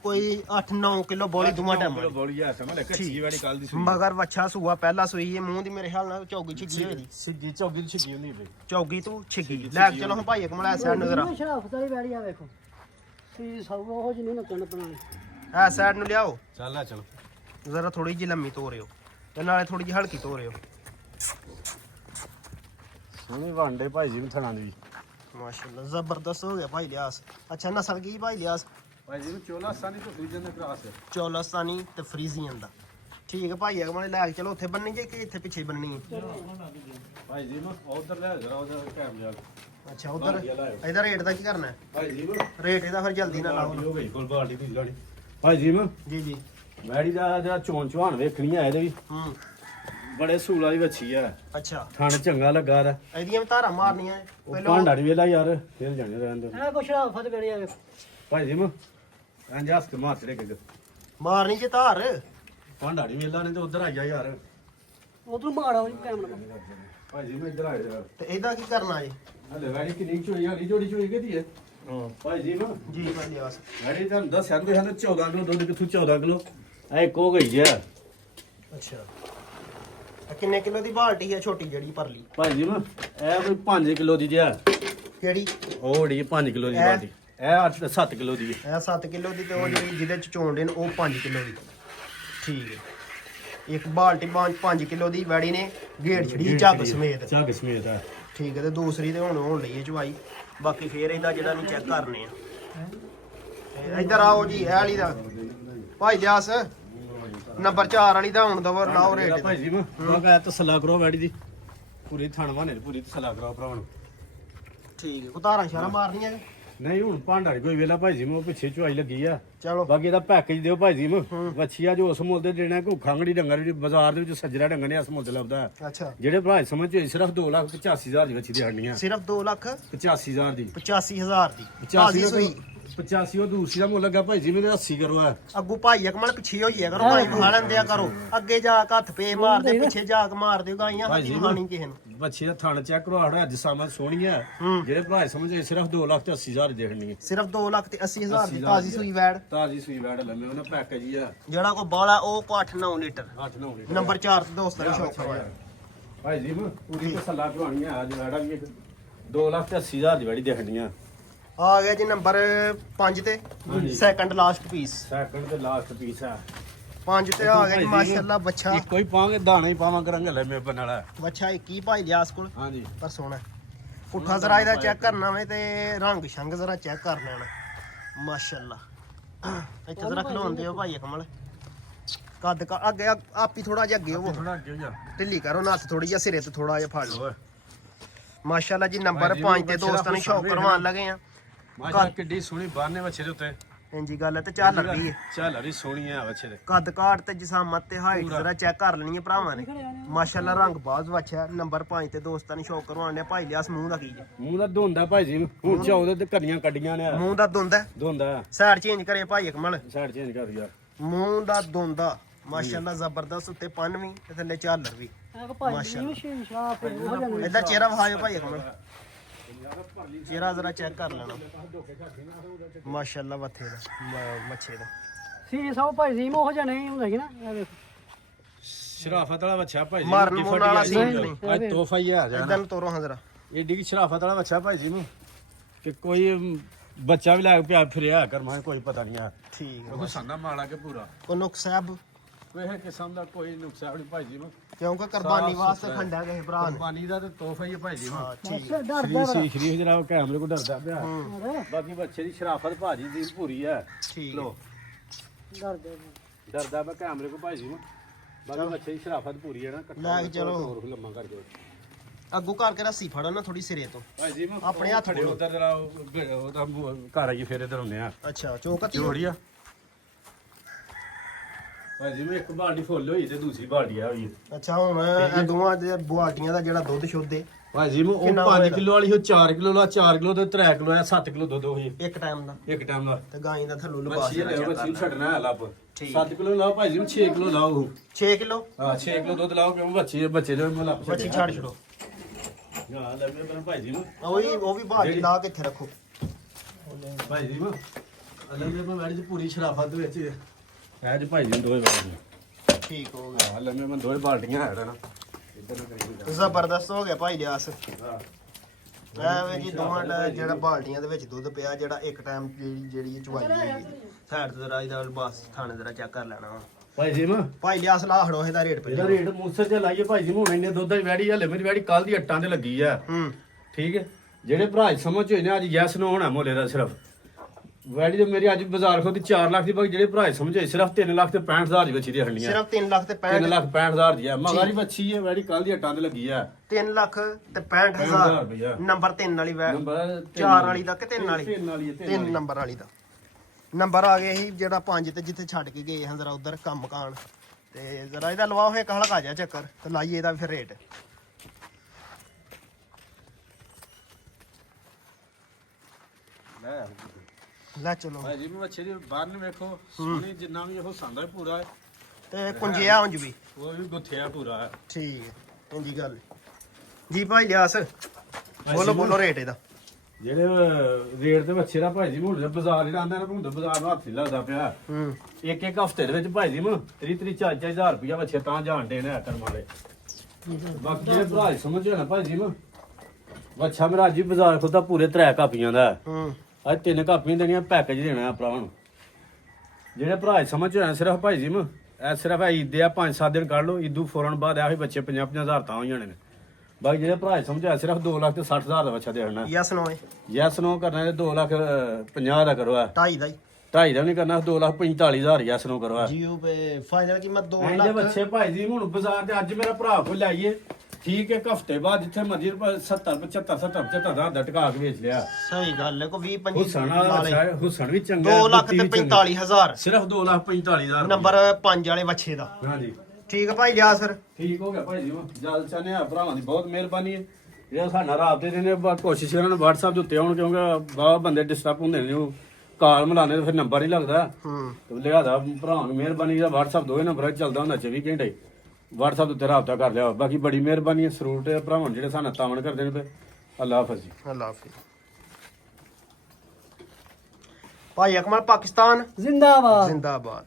ਕੋਈ 8-9 ਕਿਲੋ ਬੋਲੀ ਦੋਵਾਂ ਟਾਈਮ ਕਿਲੋ ਬੋਲੀ ਆ ਸਮਝ ਲੈ ਕੱਚੀ ਵਾੜੀ ਕੱਲ ਦੀ ਸੂਈ ਮਗਰ ਵੱਛਾ ਸੂਆ ਪਹਿਲਾ ਸੂਈ ਹੈ ਮੂੰਹ ਦੀ ਮੇਰੇ ਹਾਲ ਨਾਲ ਚੌਗੀ ਛਿੱਗੀ ਹੋਈ ਦੀ ਸਿੱਧੀ ਚੌਗੀ ਛਿੱਗੀ ਹੁੰਦੀ ਬਈ ਚੌਗੀ ਤੂੰ ਛਿੱਗੀ ਲੈ ਕੇ ਚਲੋ ਹੁਣ ਭਾਈ ਕਮਲਾ ਐ ਸਾਈਡ ਨੂੰ ਜ਼ਰਾ ਸ਼ਰਾਫਤ ਵਾਲੀ ਵੈੜੀ ਆ ਵੇਖੋ ਸੀ ਸਭ ਉਹ ਜਿਹੀ ਨਹੀਂ ਨੱਚਣ ਬਣਾਣੀ ਐ ਸਾਈਡ ਨੂੰ ਲਿਆਓ ਚੱਲ ਆ ਚਲੋ ਜ਼ਰਾ ਥੋੜੀ ਜਿਹੀ ਲੰਮੀ ਤੋਰਿਓ ਤੇ ਨਾਲੇ ਥੋੜੀ ਜਿਹੀ ਹਲਕੀ ਤੋਰਿਓ ਸੋਹਣੀ ਵਾਂਡੇ ਭਾਈ ਜੀ ਥਣਾ ਦੀ ਮਾਸ਼ਾਅੱਲਾ ਜ਼ਬਰਦਸਤ ਹੋ ਗਿਆ ਭਾਈ ਲਿਆਸ ਅੱਛਾ ਨਸਲ ਕੀ ਭਾਈ ਲਿਆਸ ਭਾਈ ਜੀ ਚੋਲਾ ਸਾਨੀ ਤੋਂ ਦੂਜੇ ਦੇ ਕਰਾਸ ਚੌਲਸਤਾਨੀ ਤੇ ਫਰੀਜ਼ੀਅਨ ਦਾ ਠੀਕ ਹੈ ਭਾਈ ਅਗਮਾਨੇ ਲੈ ਕੇ ਚਲੋ ਉੱਥੇ ਬੰਨੀ ਜੇ ਕਿ ਇੱਥੇ ਪਿੱਛੇ ਬੰਨੀ ਹੈ ਭਾਈ ਜੀ ਮੈਂ ਉਧਰ ਲੈ ਜਰਾ ਉਧਰ ਕੈਮ ਜਾ ਅੱਛਾ ਉਧਰ ਇਹਦਾ ਰੇਟ ਦਾ ਕੀ ਕਰਨਾ ਹੈ ਭਾਈ ਜੀ ਮੈਂ ਰੇਟ ਇਹਦਾ ਫਿਰ ਜਲਦੀ ਨਾਲ ਲਾਓ ਹੋ ਗਈ ਕੋਲ ਬਾਲਟੀ ਦੀ ਲਾਣੀ ਭਾਈ ਜੀ ਮੈਂ ਜੀ ਜੀ ਮੈੜੀ ਦਾ ਜਿਹੜਾ ਚੋਣ ਚਵਾਨ ਵੇਖਣੀ ਆ ਇਹਦੇ ਵੀ ਹੂੰ ਬੜੇ ਸੂਲਾ ਦੀ ਵੱਛੀ ਆ ਅੱਛਾ ਥਣ ਚੰਗਾ ਲੱਗਾ ਰ ਇਹਦੀਆਂ ਵੀ ਧਾਰਾਂ ਮਾਰਨੀਆਂ ਹੈ। ਉਹ ਭਾਂਡਾ ਨਹੀਂ ਵੇਲਾ ਯਾਰ ਫੇਰ ਜਾਣੇ ਰਹਿਣ ਦੇ ਇਹ ਕੁਛ ਸ਼ਰਾਫਤ ਵੈੜੀ ਆ ਵੇਖੋ ਭਾਈ ਜੀ ਮੈਂ ਅੰਜਾਸ ਕੇ ਮਾਰ ਚੜੇ ਕਿ ਮਾਰਨੀ ਜੇ ਧਾਰ ਭਾਂਡਾ ਨਹੀਂ ਵੇਲਾ ਨਹੀਂ ਤੇ ਉਧਰ ਆਇਆ ਯਾਰ ਉਧਰ ਮਾੜਾ ਹੋ ਕੈਮਰਾ ਭਾਈ ਜੀ ਮੈਂ ਇੱਧਰ ਆ ਜਾ ਤੇ ਇਹਦਾ ਕੀ ਕਰਨਾ ਜੀ ਹਲੇ ਵੈੜੀ ਕਿੰਨੀ ਚੋਈ ਵਾਲੀ ਜੋੜੀ ਚੋਈ ਕਿਹਦੀ ਹੈ ਹਾਂ ਭਾਈ ਜੀ ਮੈਂ ਜੀ ਭਾਈ ਲਿਆਸ ਵੈੜੀ ਤੁਹਾਨੂੰ ਦੱਸਿਆ ਕੋਈ ਹਨ 14 ਕਿਲੋ ਦੁੱਧ ਕਿੱਥੋਂ 14 ਕਿਲੋ ਐ ਇੱਕ ਹੋ ਗਈ ਆ ਅੱਛਾ ਇਹ ਕਿੰਨੇ ਕਿਲੋ ਦੀ ਬਾਲਟੀ ਹੈ ਛੋਟੀ ਜਿਹੜੀ ਭਰਲੀ ਭਾਈ ਜੀ ਮੈਂ ਇਹ ਕੋਈ 5 ਕਿਲੋ ਦੀ ਜਿਆ ਕਿਹੜੀ ਉਹ ਢੀ 5 ਕਿਲੋ ਦੀ ਇਹ? ਬਾਲਟੀ ਇਹ 7 ਕਿਲੋ ਦੀ ਹੈ ਇਹ 7 ਕਿਲੋ ਦੀ ਤੇ ਉਹ ਜਿਹੜੀ ਜਿਹਦੇ ਚ ਚੋਂਡੇ ਨੇ ਉਹ 5 ਕਿਲੋ ਦੀ ਠੀਕ ਹੈ ਇੱਕ ਬਾਲਟੀ 5 ਕਿਲੋ ਦੀ ਵੈੜੀ ਨੇ ਗੇੜ ਛੜੀ ਝੱਗ ਸਮੇਤ ਝੱਗ ਸਮੇਤ ਆ ਠੀਕ ਹੈ ਤੇ ਦੂਸਰੀ ਤੇ ਹੁਣ ਹੋਣ ਲਈ ਹੈ ਚਵਾਈ ਬਾਕੀ ਫੇਰ ਇਹਦਾ ਜਿਹੜਾ ਨੂੰ ਚੈੱਕ ਕਰਨੇ ਆ ਤੇ ਇੱਧਰ ਆਓ ਜੀ ਇਹ ਵਾਲੀ ਦਾ ਭਾਈ ਲਿਆਸ ਨੰਬਰ 4 ਵਾਲੀ ਦਾ ਹੁਣ ਦਵਰ ਲਾਓ ਰੇਟ ਭਾਈ ਜੀ ਮੈਂ ਕਹਾਂ ਤਸੱਲਾ ਕਰੋ ਵੈੜੀ ਦੀ ਪੂਰੀ ਥਣ ਨੇ ਪੂਰੀ ਤਸੱਲਾ ਕਰਾਓ ਭਰਾਵਾਂ ਨੂੰ ਠੀਕ ਹੈ ਉਤਾਰਾਂ ਸ਼ਾਰਾ ਮਾਰਨੀਆਂ ਨੇ। ਨਹੀਂ ਹੁਣ ਭਾਂਡਾ ਨੀ ਕੋਈ ਵੇਲਾ ਭਾਈ ਜੀ ਮੈਂ ਉਹ ਪਿੱਛੇ ਚੁਆਈ ਲੱਗੀ ਆ ਚਲੋ ਬਾਕੀ ਇਹਦਾ ਪੈਕੇਜ ਦਿਓ ਭਾਈ ਜੀ ਮੈਂ ਵੱਛੀਆ ਜੋ ਉਸ ਮੁੱਲ ਦੇ ਦੇਣਾ ਕੋਈ ਖੰਗੜੀ ਡੰਗਰ ਵੀ ਬਾਜ਼ਾਰ ਦੇ ਵਿੱਚ ਸੱਜਰਾ ਡੰਗਰ ਨੇ ਇਸ ਮੁੱਲ ਤੇ ਲੱਭਦਾ ਅੱਛਾ ਜਿਹੜੇ ਭਰਾ ਸਮਝ ਚ ਸਿਰਫ 2,85,000 ਦੀ ਵੱਛੀ ਦੀ ਹੜਨੀ ਆ ਸਿਰਫ 2 ਲੱਖ 85,000 ਦੀ 85000 ਦੀ ਤਾਜ਼ੀ ਸੂਈ 85 ਉਹ ਦੂਸਰੀ ਦਾ ਮੁੱਲ ਲੱਗਾ ਭਾਈ ਜੀ ਮੇਰੇ 80 ਕਰੋ ਆ ਅੱਗੂ ਭਾਈ ਅਕਮਲ ਪਿੱਛੇ ਹੋਈਆ ਕਰੋ ਭਾਈ ਖਾ ਲੈਂਦਿਆ ਕਰੋ ਅੱਗੇ ਜਾ ਕੇ ਹੱਥ ਪੇ ਮਾਰਦੇ ਪਿੱਛੇ ਜਾ ਕੇ ਮਾਰਦੇ ਗਾਈਆਂ ਭਾਈ ਹੱਥੀ ਜੀ ਖਾਣੀ ਕਿਸੇ ਨੂੰ ਵੱਛੀ ਦਾ ਥਣ ਚੈੱਕ ਕਰੋ ਆੜਾ ਅੱਜ ਸਾਮਾਂ ਸੋਹਣੀ ਆ ਜਿਹੜੇ ਭਰਾ ਸਮਝ ਚ ਸਿਰਫ 2,80,000 ਦੀ ਦੇਖਣੀ ਹੈ ਸਿਰਫ 2 ਲੱਖ ਤੇ 80000 ਦੀ ਤਾਜ਼ੀ ਸੂਈ ਵੈੜ ਤਾਜ਼ੀ ਸੂਈ ਵੈੜ ਲੰਮੇ ਉਹਨਾਂ ਪੈਕੇਜ ਹੀ ਆ ਜਿਹੜਾ ਕੋ ਬਾਲਾ ਉਹ ਕੋ 8-9 ਲੀਟਰ 8-9 ਲੀਟਰ ਨੰਬਰ 4 ਤੇ ਦੋਸਤਾਂ ਨੂੰ ਸ਼ੌਕ ਕਰਵਾਇਆ ਭਾਈ ਜੀ ਮੈਂ ਪੂਰੀ ਤਸੱਲਾ ਕਰਵਾਉਣੀ ਆ ਅੱਜ ਵੈੜਾ ਵੀ 2,80,000 ਦੀ ਵੈੜੀ ਦੇਖਣੀ ਆ ਆ ਗਿਆ ਜੀ ਨੰਬਰ 5 ਤੇ ਹਾਂਜੀ। ਸੈਕੰਡ ਲਾਸਟ ਪੀਸ ਸੈਕੰਡ ਤੇ ਲਾਸਟ ਪੀਸ ਆ 5 ਤੇ ਆ ਗਿਆ ਜੀ ਮਾਸ਼ਾਅੱਲਾ ਬੱਚਾ ਇੱਕੋ ਹੀ ਪਾਵਾਂਗੇ ਦਾਣਾ ਹੀ ਪਾਵਾਂ ਕਰਾਂਗੇ ਲੈਮੇ ਬਣ ਵਾਲਾ ਬੱਚਾ ਇੱਕ ਹੀ ਭਾਈ ਲਿਆਸ ਕੋਲ ਹਾਂਜੀ ਪਰ ਸੋਹਣਾ ਪੁੱਠਾ ਜ਼ਰਾ ਇਹਦਾ ਚੈੱਕ ਕਰਨਾ ਵੇ ਤੇ ਰੰਗ ਸ਼ੰਗ ਜ਼ਰਾ ਚੈੱਕ ਕਰ ਲੈਣਾ ਮਾਸ਼ਾਅੱਲਾ ਇੱਥੇ ਜ਼ਰਾ ਖਲੋਣ ਦਿਓ ਭਾਈ ਕਮਲ ਕੱਦ ਅੱਗੇ ਆਪੀ ਥੋੜਾ ਜਿਹਾ ਅੱਗੇ ਹੋਵੋ ਥੋੜਾ ਅੱਗੇ ਹੋ ਜਾ ਢਿੱਲੀ ਕਰੋ ਨੱਥ ਥੋੜੀ ਜਿਹਾ ਸਿਰੇ ਤੇ ਥੋੜਾ ਜਿਹਾ ਫੜ ਲਓ ਓਏ ਮਾਸ਼ਾਅੱਲਾ ਜੀ ਨੰਬਰ 5 ਤੇ ਦੋਸਤਾਂ ਨੂੰ ਸ਼ੌਕ ਕਰਵਾਉਣ ਲੱਗੇ ਆ ਮਾਸ਼ਾ ਕਿੱਡੀ ਸੋਹਣੀ ਬਾਹਨੇ ਬੱਚੇ ਦੇ ਉੱਤੇ ਇੰਜੀ ਗੱਲ ਹੈ ਤੇ ਚੱਲ ਰਹੀ ਹੈ ਚੱਲ ਰਹੀ ਸੋਹਣੀ ਆ ਬੱਚੇ ਦੇ ਕੱਦ ਕਾਠ ਤੇ ਜਿਸਾਮਤ ਤੇ ਹਾਈਟ ਜ਼ਰਾ ਚੈੱਕ ਕਰ ਲੈਣੀ ਹੈ ਭਰਾਵਾਂ ਨੇ ਮਾਸ਼ਾਅੱਲਾ ਰੰਗ ਬਹੁਤ ਵੱਛਾ ਨੰਬਰ 5 ਤੇ ਦੋਸਤਾਂ ਨੂੰ ਸ਼ੌਕ ਕਰਵਾਉਣ ਲਿਆ ਭਾਈ ਲਿਆਸ ਮੂੰਹ ਦਾ ਕੀ ਜੇ ਮੂੰਹ ਦਾ ਧੁੰਦਾ ਭਾਈ ਜੀ ਹੁਣ ਚਾਉਦੇ ਤੇ ਕਰੀਆਂ ਕੱਢੀਆਂ ਨੇ ਮੂੰਹ ਦਾ ਦੁੰਦਾ ਧੁੰਦਾ ਸਾਈਡ ਚੇਂਜ ਕਰੇ ਭਾਈ ਅਕਮਲ ਸਾਈਡ ਚੇਂਜ ਕਰ ਯਾਰ ਮੂੰਹ ਦਾ ਦੁੰਦਾ ਮਾਸ਼ਾਅੱਲਾ ਜ਼ਬਰਦਸਤ ਉੱਤੇ ਪੰਨ ਵੀ ਤੇ ਥੱਲੇ ਝਾਲਰ ਵੀ ਇਹ ਕੋ ਭਾਈ ਜੀ ਸ਼ਰਾਫ ਹੋ ਜਾਂਦੀ ਇਹਦਾ ਚਿਹਰਾ ਵਿਖਾਇਓ ਭਾਈ ਅਕਮਲ ਚਿਹਰਾ ਜ਼ਰਾ ਚੈੱਕ ਕਰ ਲੈਣਾ ਮਾਸ਼ਾਅੱਲਾ ਵੱਥੇ ਦਾ ਮੱਛੇ ਦਾ ਸੀ ਸਭ ਭਾਈ ਜੀ ਹੋ ਜਾਂ ਨਹੀਂ ਹੁੰਦਾ ਸੀ ਨਾ ਇਹ ਵੇਖੋ ਸ਼ਰਾਫਤ ਵਾਲਾ ਬੱਚਾ ਭਾਈ ਜੀ ਮਾਰਨ ਮੂੰਹ ਵਾਲਾ ਸੀਨ ਨਹੀਂ ਅੱਜ ਤੋਹਫਾ ਹੀ ਆ ਜਾਣਾ ਇਦਾਂ ਨੂੰ ਤੋਰੋ ਹਾਂ ਜ਼ਰਾ ਏਡੀ ਕੀ ਸ਼ਰਾਫਤ ਵਾਲਾ ਬੱਚਾ ਭਾਈ ਜੀ ਨੂੰ ਕਿ ਕੋਈ ਬੱਚਾ ਵੀ ਲੈ ਕੇ ਪਿਆ ਫਿਰਿਆ ਕਰ ਮੈਂ ਕੋਈ ਪਤਾ ਨਹੀਂ ਆ ਠੀਕ ਹੈ ਕੋਈ ਸੰਦਾ ਮਾਲਾ ਕੇ ਪੂਰਾ ਕੋ ਨੁਕਸ ਸਾਹਿਬ ਕੋਈ ਹੈ ਕਿਸਮ ਦਾ ਕੋਈ ਨੁਕਸਾਨ ਨਹੀਂ ਭਾਈ ਜੀ ਨੂੰ ਕਿਉਂਕਿ ਕੁਰਬਾਨੀ ਵਾਸਤੇ ਖੰਡਾ ਗਏ ਭਰਾ ਨੇ ਕੁਰਬਾਨੀ ਦਾ ਤੇ ਤੋਹਫਾ ਹੀ ਹੈ ਭਾਈ ਜੀ ਨੂੰ ਹਾਂ ਠੀਕ ਅੱਛਾ ਡਰਦਾ ਸ਼੍ਰੀ ਸ਼੍ਰੀ ਜਰਾ ਕੈਮਰੇ ਕੋ ਡਰਦਾ ਪਿਆ ਬੜਾ ਬਾਕੀ ਬੱਚੇ ਦੀ ਸ਼ਰਾਫਤ ਭਾਜੀ ਦੀ ਪੂਰੀ ਆ ਠੀਕ ਲੋ ਡਰਦੇ ਡਰਦਾ ਮੈਂ ਕੈਮਰੇ ਕੋ ਭਾਜੀ ਨੂੰ ਬਾਕੀ ਬੱਚੇ ਦੀ ਸ਼ਰਾਫਤ ਪੂਰੀ ਹੈ ਨਾ ਲੈ ਕੇ ਚਲੋ। ਹੋਰ ਲੰਮਾ ਕਰ ਦਿਓ ਅੱਗੂ ਕਰਕੇ ਰੱਸੀ ਫੜੋ ਨਾ ਥੋੜੀ ਸਿਰੇ ਤੋਂ ਭਾਈ ਜੀ ਮੈਂ ਆਪਣੇ ਹੱਥ ਖੜੇ ਫੜੋ। ਉਧਰ ਜਰਾ ਉਹਦਾ ਘਰ ਆਈਏ ਫੇਰ ਇਧਰ ਹੁੰਦੇ ਆ ਅੱਛਾ ਚੌਕਤੀ ਜੋੜੀ ਆ ਭਾਈ ਜੀ ਮੈਂ ਇੱਕ ਬਾਲਟੀ ਫੁੱਲ ਹੋਈ ਤੇ ਦੂਸਰੀ ਬਾਲਟੀ ਆ ਹੋਈ ਅੱਛਾ ਹੁਣ ਇਹ ਦੋਵਾਂ ਦੇ ਬਾਲਟੀਆਂ ਦਾ ਜਿਹੜਾ ਦੁੱਧ ਸ਼ੁੱਧ ਏ ਭਾਈ ਜੀ ਉਹ ਕਿੰਨਾ 5 ਹੋਏਗਾ? ਕਿਲੋ ਵਾਲੀ ਉਹ 4 ਕਿਲੋ ਲਾ 4 ਕਿਲੋ ਤੇ 3 ਕਿਲੋ ਆ 7 ਕਿਲੋ ਦੁੱਧ ਹੋਈ ਇੱਕ ਟਾਈਮ ਦਾ ਇੱਕ ਟਾਈਮ ਦਾ ਤੇ ਗਾਂ ਦਾ ਥੱਲੋਂ ਲਪਾ ਬੱਚੀ ਲੈ ਬੱਚੀ ਨੂੰ ਛੱਡਣਾ ਹੈ ਲੱਭ ਠੀਕ। 7 ਕਿਲੋ ਲਾਓ ਭਾਈ ਜੀ 6 ਕਿਲੋ ਲਾਓ 6 ਕਿਲੋ ਹਾਂ 6 ਕਿਲੋ ਦੁੱਧ ਲਾਓ ਕਿਉਂ ਬੱਚੇ ਦੇ ਮੈਂ ਲੱਭ ਬੱਚੀ ਛੱਡ ਛੜੋ ਹਾਂ ਲੈ ਮੇਰੇ ਭਾਈ ਜੀ ਨੂੰ ਉਹ ਵੀ ਬਾਹਰ ਲਾ ਕੇ ਇੱਥੇ ਰੱਖੋ ਭਾਈ ਜੀ ਨੂੰ ਅਲੱਗ ਦੇ ਮੈਂ ਵੈੜੀ ਚ ਪੂਰੀ ਸ਼ਰਾਫਤ ਦੇ ਵਿੱਚ ਹੈ ਜੀ ਭਾਈ ਜੀ ਦੋਵੇਂ ਬਾਲਟੀਆਂ ਠੀਕ ਹੋ ਗਿਆ ਹਾਂ ਲੈ ਮੈਂ ਦੋਵੇਂ ਬਾਲਟੀਆਂ ਹੈ ਨਾ ਇੱਧਰ ਨਾ ਕਰੀ ਜ਼ਬਰਦਸਤ ਹੋ ਗਿਆ ਭਾਈ ਲਿਆਸ ਹਾਂ ਐਵੇਂ ਜੀ ਦੋਵਾਂ ਦਾ ਜਿਹੜਾ ਬਾਲਟੀਆਂ ਦੇ ਵਿੱਚ ਦੁੱਧ ਪਿਆ ਜਿਹੜਾ ਇੱਕ ਟਾਈਮ ਜਿਹੜੀ ਚਵਾਈ ਹੈਗੀ ਸਾਈਡ ਤੇ ਰਾਜ ਦਾ ਬਸ ਥਾਣੇ ਦਾ ਚੈੱਕ ਕਰ ਲੈਣਾ ਵਾ ਭਾਈ ਜੀ ਮੈਂ ਭਾਈ ਲਿਆਸ ਲਾ ਹੜੋ ਇਹਦਾ ਰੇਟ ਇਹਦਾ ਪਹਿਲਾਂ ਰੇਟ ਮੂਸਰ ਚ ਲਾਈਏ ਭਾਈ ਜੀ ਹੁਣ ਇੰਨੇ ਦੁੱਧ ਦੀ ਵੈੜੀ ਹਲੇ ਮੇਰੀ ਵੈੜੀ ਕੱਲ ਦੀ ਅੱਟਾਂ ਤੇ ਲੱਗੀ ਆ ਹੂੰ ਠੀਕ ਹੈ ਜਿਹੜੇ ਭਰਾ ਚ ਸਮਝ ਹੋਏ ਨੇ ਅੱਜ ਯੈਸ ਨੋ ਹੋਣਾ ਮੋਲੇ ਦਾ ਸਿਰਫ ਵੈੜੀ ਤੇ ਮੇਰੀ ਅੱਜ ਬਾਜ਼ਾਰ ਖੋਦੀ 4 ਲੱਖ ਦੀ ਬਾਕੀ ਜਿਹੜੇ ਭਰਾ ਚ ਸਮਝ ਹੋਏ ਸਿਰਫ 3 ਲੱਖ ਤੇ 65,000 ਦੀ ਬੱਚੀ ਦੀ ਹੰਡੀਆਂ ਸਿਰਫ 3 ਲੱਖ ਤੇ 3 65 ਲੱਖ 65,000 ਦੀ ਆ ਮਗਾਰੀ ਬੱਚੀ ਹੈ ਵੈੜੀ ਕੱਲ ਦੀ ਅੱਟਾਂ ਤੇ ਲੱਗੀ ਆ 3 ਲੱਖ ਤੇ 65,000 65,000 ਰੁਪਇਆ। ਨੰਬਰ 3 ਵਾਲੀ ਵੈ ਨੰਬਰ 4 ਵਾਲੀ ਦਾ ਕਿ 3 ਵਾਲੀ ਤਿੰਨ ਵਾਲੀ ਹੈ 3 ਨੰਬਰ ਵਾਲੀ ਦਾ ਨੰਬਰ ਆ ਗਏ ਸੀ ਜਿਹੜਾ 5 ਤੇ ਜਿੱਥੇ ਛੱਡ ਕੇ ਗਏ ਹਾਂ ਜ਼ਰਾ ਉਧਰ ਕੰਮ ਕਾਣ ਤੇ ਜ਼ਰਾ ਇਹਦਾ ਲਵਾਓ ਇੱਕ ਹਲਕਾ ਜਿਹਾ ਚੱਕਰ ਤੇ ਲਾਈਏ ਇਹਦਾ ਫਿਰ ਰੇਟ ਲੈ ਚਲੋ ਭਾਈ ਜੀ ਮੈਂ ਬੱਚੇ ਦੀ ਬਾਹਰ ਨੂੰ ਵੇਖੋ ਸੋਹਣੀ ਜਿੰਨਾ ਵੀ ਉਹ ਸੰਦਾ ਹੀ ਪੂਰਾ ਹੈ ਤੇ ਕੁੰਜਿਆ ਉਂਝ ਵੀ ਉਹ ਵੀ ਗੁੱਥਿਆ ਪੂਰਾ ਹੈ ਠੀਕ ਹੈ ਇੰਜੀ ਗੱਲ ਜੀ ਭਾਈ ਲਿਆਸ ਬੋਲੋ ਰੇਟ ਇਹਦਾ ਜਿਹੜੇ ਰੇਟ ਤੇ ਬੱਚੇ ਦਾ ਭਾਈ ਜੀ ਹੁਣ ਬਾਜ਼ਾਰ ਜਿਹੜਾ ਆਂਦਾ ਨਾ ਹੁਣ ਬਾਜ਼ਾਰ ਨੂੰ ਹੱਥ ਹੀ ਲੱਗਦਾ ਪਿਆ ਹੂੰ ਇੱਕ ਹਫਤੇ ਦੇ ਵਿੱਚ ਭਾਈ ਜੀ ਮੈਂ 30-40,000 ਰੁਪਇਆ ਬੱਚੇ ਤਾਂ ਜਾਣ ਦੇਣੇ ਆ ਕਰਮ ਵਾਲੇ ਬਾਕੀ ਜਿਹੜੇ ਭਰਾ ਜੀ ਸਮਝ ਨਾ ਭਾਈ ਜੀ ਮੈਂ ਬੱਚਾ ਮੇਰਾ ਅੱਜ ਹੀ ਬਾਜ਼ਾਰ ਖੁਦਾ ਪੂਰੇ 3 ਕਾਪੀਆਂ ਦਾ ਹੈ। ਹੂੰ ਅੱਜ 3 ਕਾਪੀਆਂ ਦੇਣੀਆਂ ਪੈਕੇਜ ਦੇਣਾ ਆ ਭਰਾਵਾਂ ਨੂੰ ਜਿਹੜੇ ਭਰਾ ਜੀ ਸਮਝ ਹੋਣਾ ਸਿਰਫ ਭਾਈ ਜੀ ਮੈਂ ਇਹ ਸਿਰਫ ਈਦ ਦੇ ਆ 5-7 ਦਿਨ ਕੱਢ ਲਓ ਇਦੂ ਫੌਰਨ ਬਾਅਦ ਆਹੀ ਬੱਚੇ 50,000 ਤਾਂ ਹੋ ਜਾਣੇ ਨੇ ਬਾਕੀ ਜਿਹੜੇ ਭਰਾ ਜੀ ਸਮਝ ਆਇਆ ਸਿਰਫ 2 ਲੱਖ ਤੇ 60,000 ਦਾ ਬੱਚਾ ਦੇਣਾ ਯਸ ਨੋ ਹੈ ਯੈਸ ਨੋ ਕਰਨਾ ਤੇ 2 ਲੱਖ 50 ਦਾ ਕਰੋ ਆ 2.5 ਦਾ ਹੀ 2.5 ਦਾ ਨਹੀਂ ਕਰਨਾ 2 ਲੱਖ 45,000 ਯੈਸ ਨੋ ਕਰੋ ਆ ਜੀਓ ਪੇ ਫਾਈਨਲ ਕੀਮਤ 2 ਐਂਦੇ ਲੱਖ ਬੱਚੇ ਭਾਈ ਜੀ ਹੁਣ ਬਾਜ਼ਾਰ ਤੇ ਅੱਜ ਮੇਰਾ ਭਰਾ ਕੋਲ ਲਾਈਏ ਠੀਕ ਹੈ ਇੱਕ ਹਫਤੇ ਬਾਅਦ ਜਿੱਥੇ ਮਰਜ਼ੀ 70 75 ਦਾ ਟਕਾ ਕੇ ਵੇਚ ਲਿਆ ਸਹੀ ਗੱਲ ਹੈ ਕੋ 20 25 ਹੁਸਨ ਵਾਲਾ ਬੱਚਾ ਹੈ, ਹੁਸਨ ਵੀ ਚੰਗਾ 2 ਲੱਖ ਤੇ 45,000 ਸਿਰਫ 2 ਲੱਖ 45,000 ਨੰਬਰ 5 ਵਾਲੇ ਬੱਚੇ ਦਾ ਹਾਂਜੀ ਠੀਕ ਹੈ ਭਾਈ ਲਿਆ ਸਰ ਠੀਕ ਹੋ ਗਿਆ ਭਾਈ ਜੀ ਜਲ ਚਾਹਨੇ ਆ ਭਰਾਵਾਂ ਦੀ ਬਹੁਤ ਮਿਹਰਬਾਨੀ ਹੈ ਜਿਹੜਾ ਸਾਡਾ ਰਾਬਤੇ ਦੇ ਨੇ ਕੋਸ਼ਿਸ਼ ਕਰਨ WhatsApp ਦੇ ਉੱਤੇ ਆਉਣ ਕਿਉਂਕਿ ਬਹੁਤ ਬੰਦੇ ਡਿਸਟਰਬ ਹੁੰਦੇ ਨੇ ਉਹ ਕਾਲ ਮਿਲਾਉਂਦੇ ਤੇ ਫਿਰ ਨੰਬਰ ਹੀ ਲੱਗਦਾ ਹੂੰ ਤੇ ਲਿਆਦਾ ਭਰਾਵਾਂ ਨੂੰ ਮਿਹਰਬਾਨੀ ਦਾ WhatsApp ਦੋਵੇਂ ਨੰਬਰਾਂ 'ਤੇ ਚੱਲਦਾ ਹੁੰਦਾ 24 ਘੰਟੇ WhatsApp ਦੇ ਉੱਤੇ ਰਾਬਤਾ ਕਰ ਲਿਆ ਬਾਕੀ ਬੜੀ ਮਿਹਰਬਾਨੀ ਹੈ ਸਰੂਟ ਹੈ ਭਰਾਵਾਂ ਨੂੰ ਜਿਹੜੇ ਸਾਨੂੰ ਤਾਵਣ ਕਰਦੇ ਨੇ ਤੇ ਅੱਲਾਹ ਹਾਫਿਜ਼ ਜੀ ਅੱਲਾਹ ਹਾਫਿਜ਼ ਭਾਈ ਅਕਮਲ ਪਾਕਿਸਤਾਨ ਜ਼ਿੰਦਾਬਾਦ ਜ਼ਿੰਦਾਬਾਦ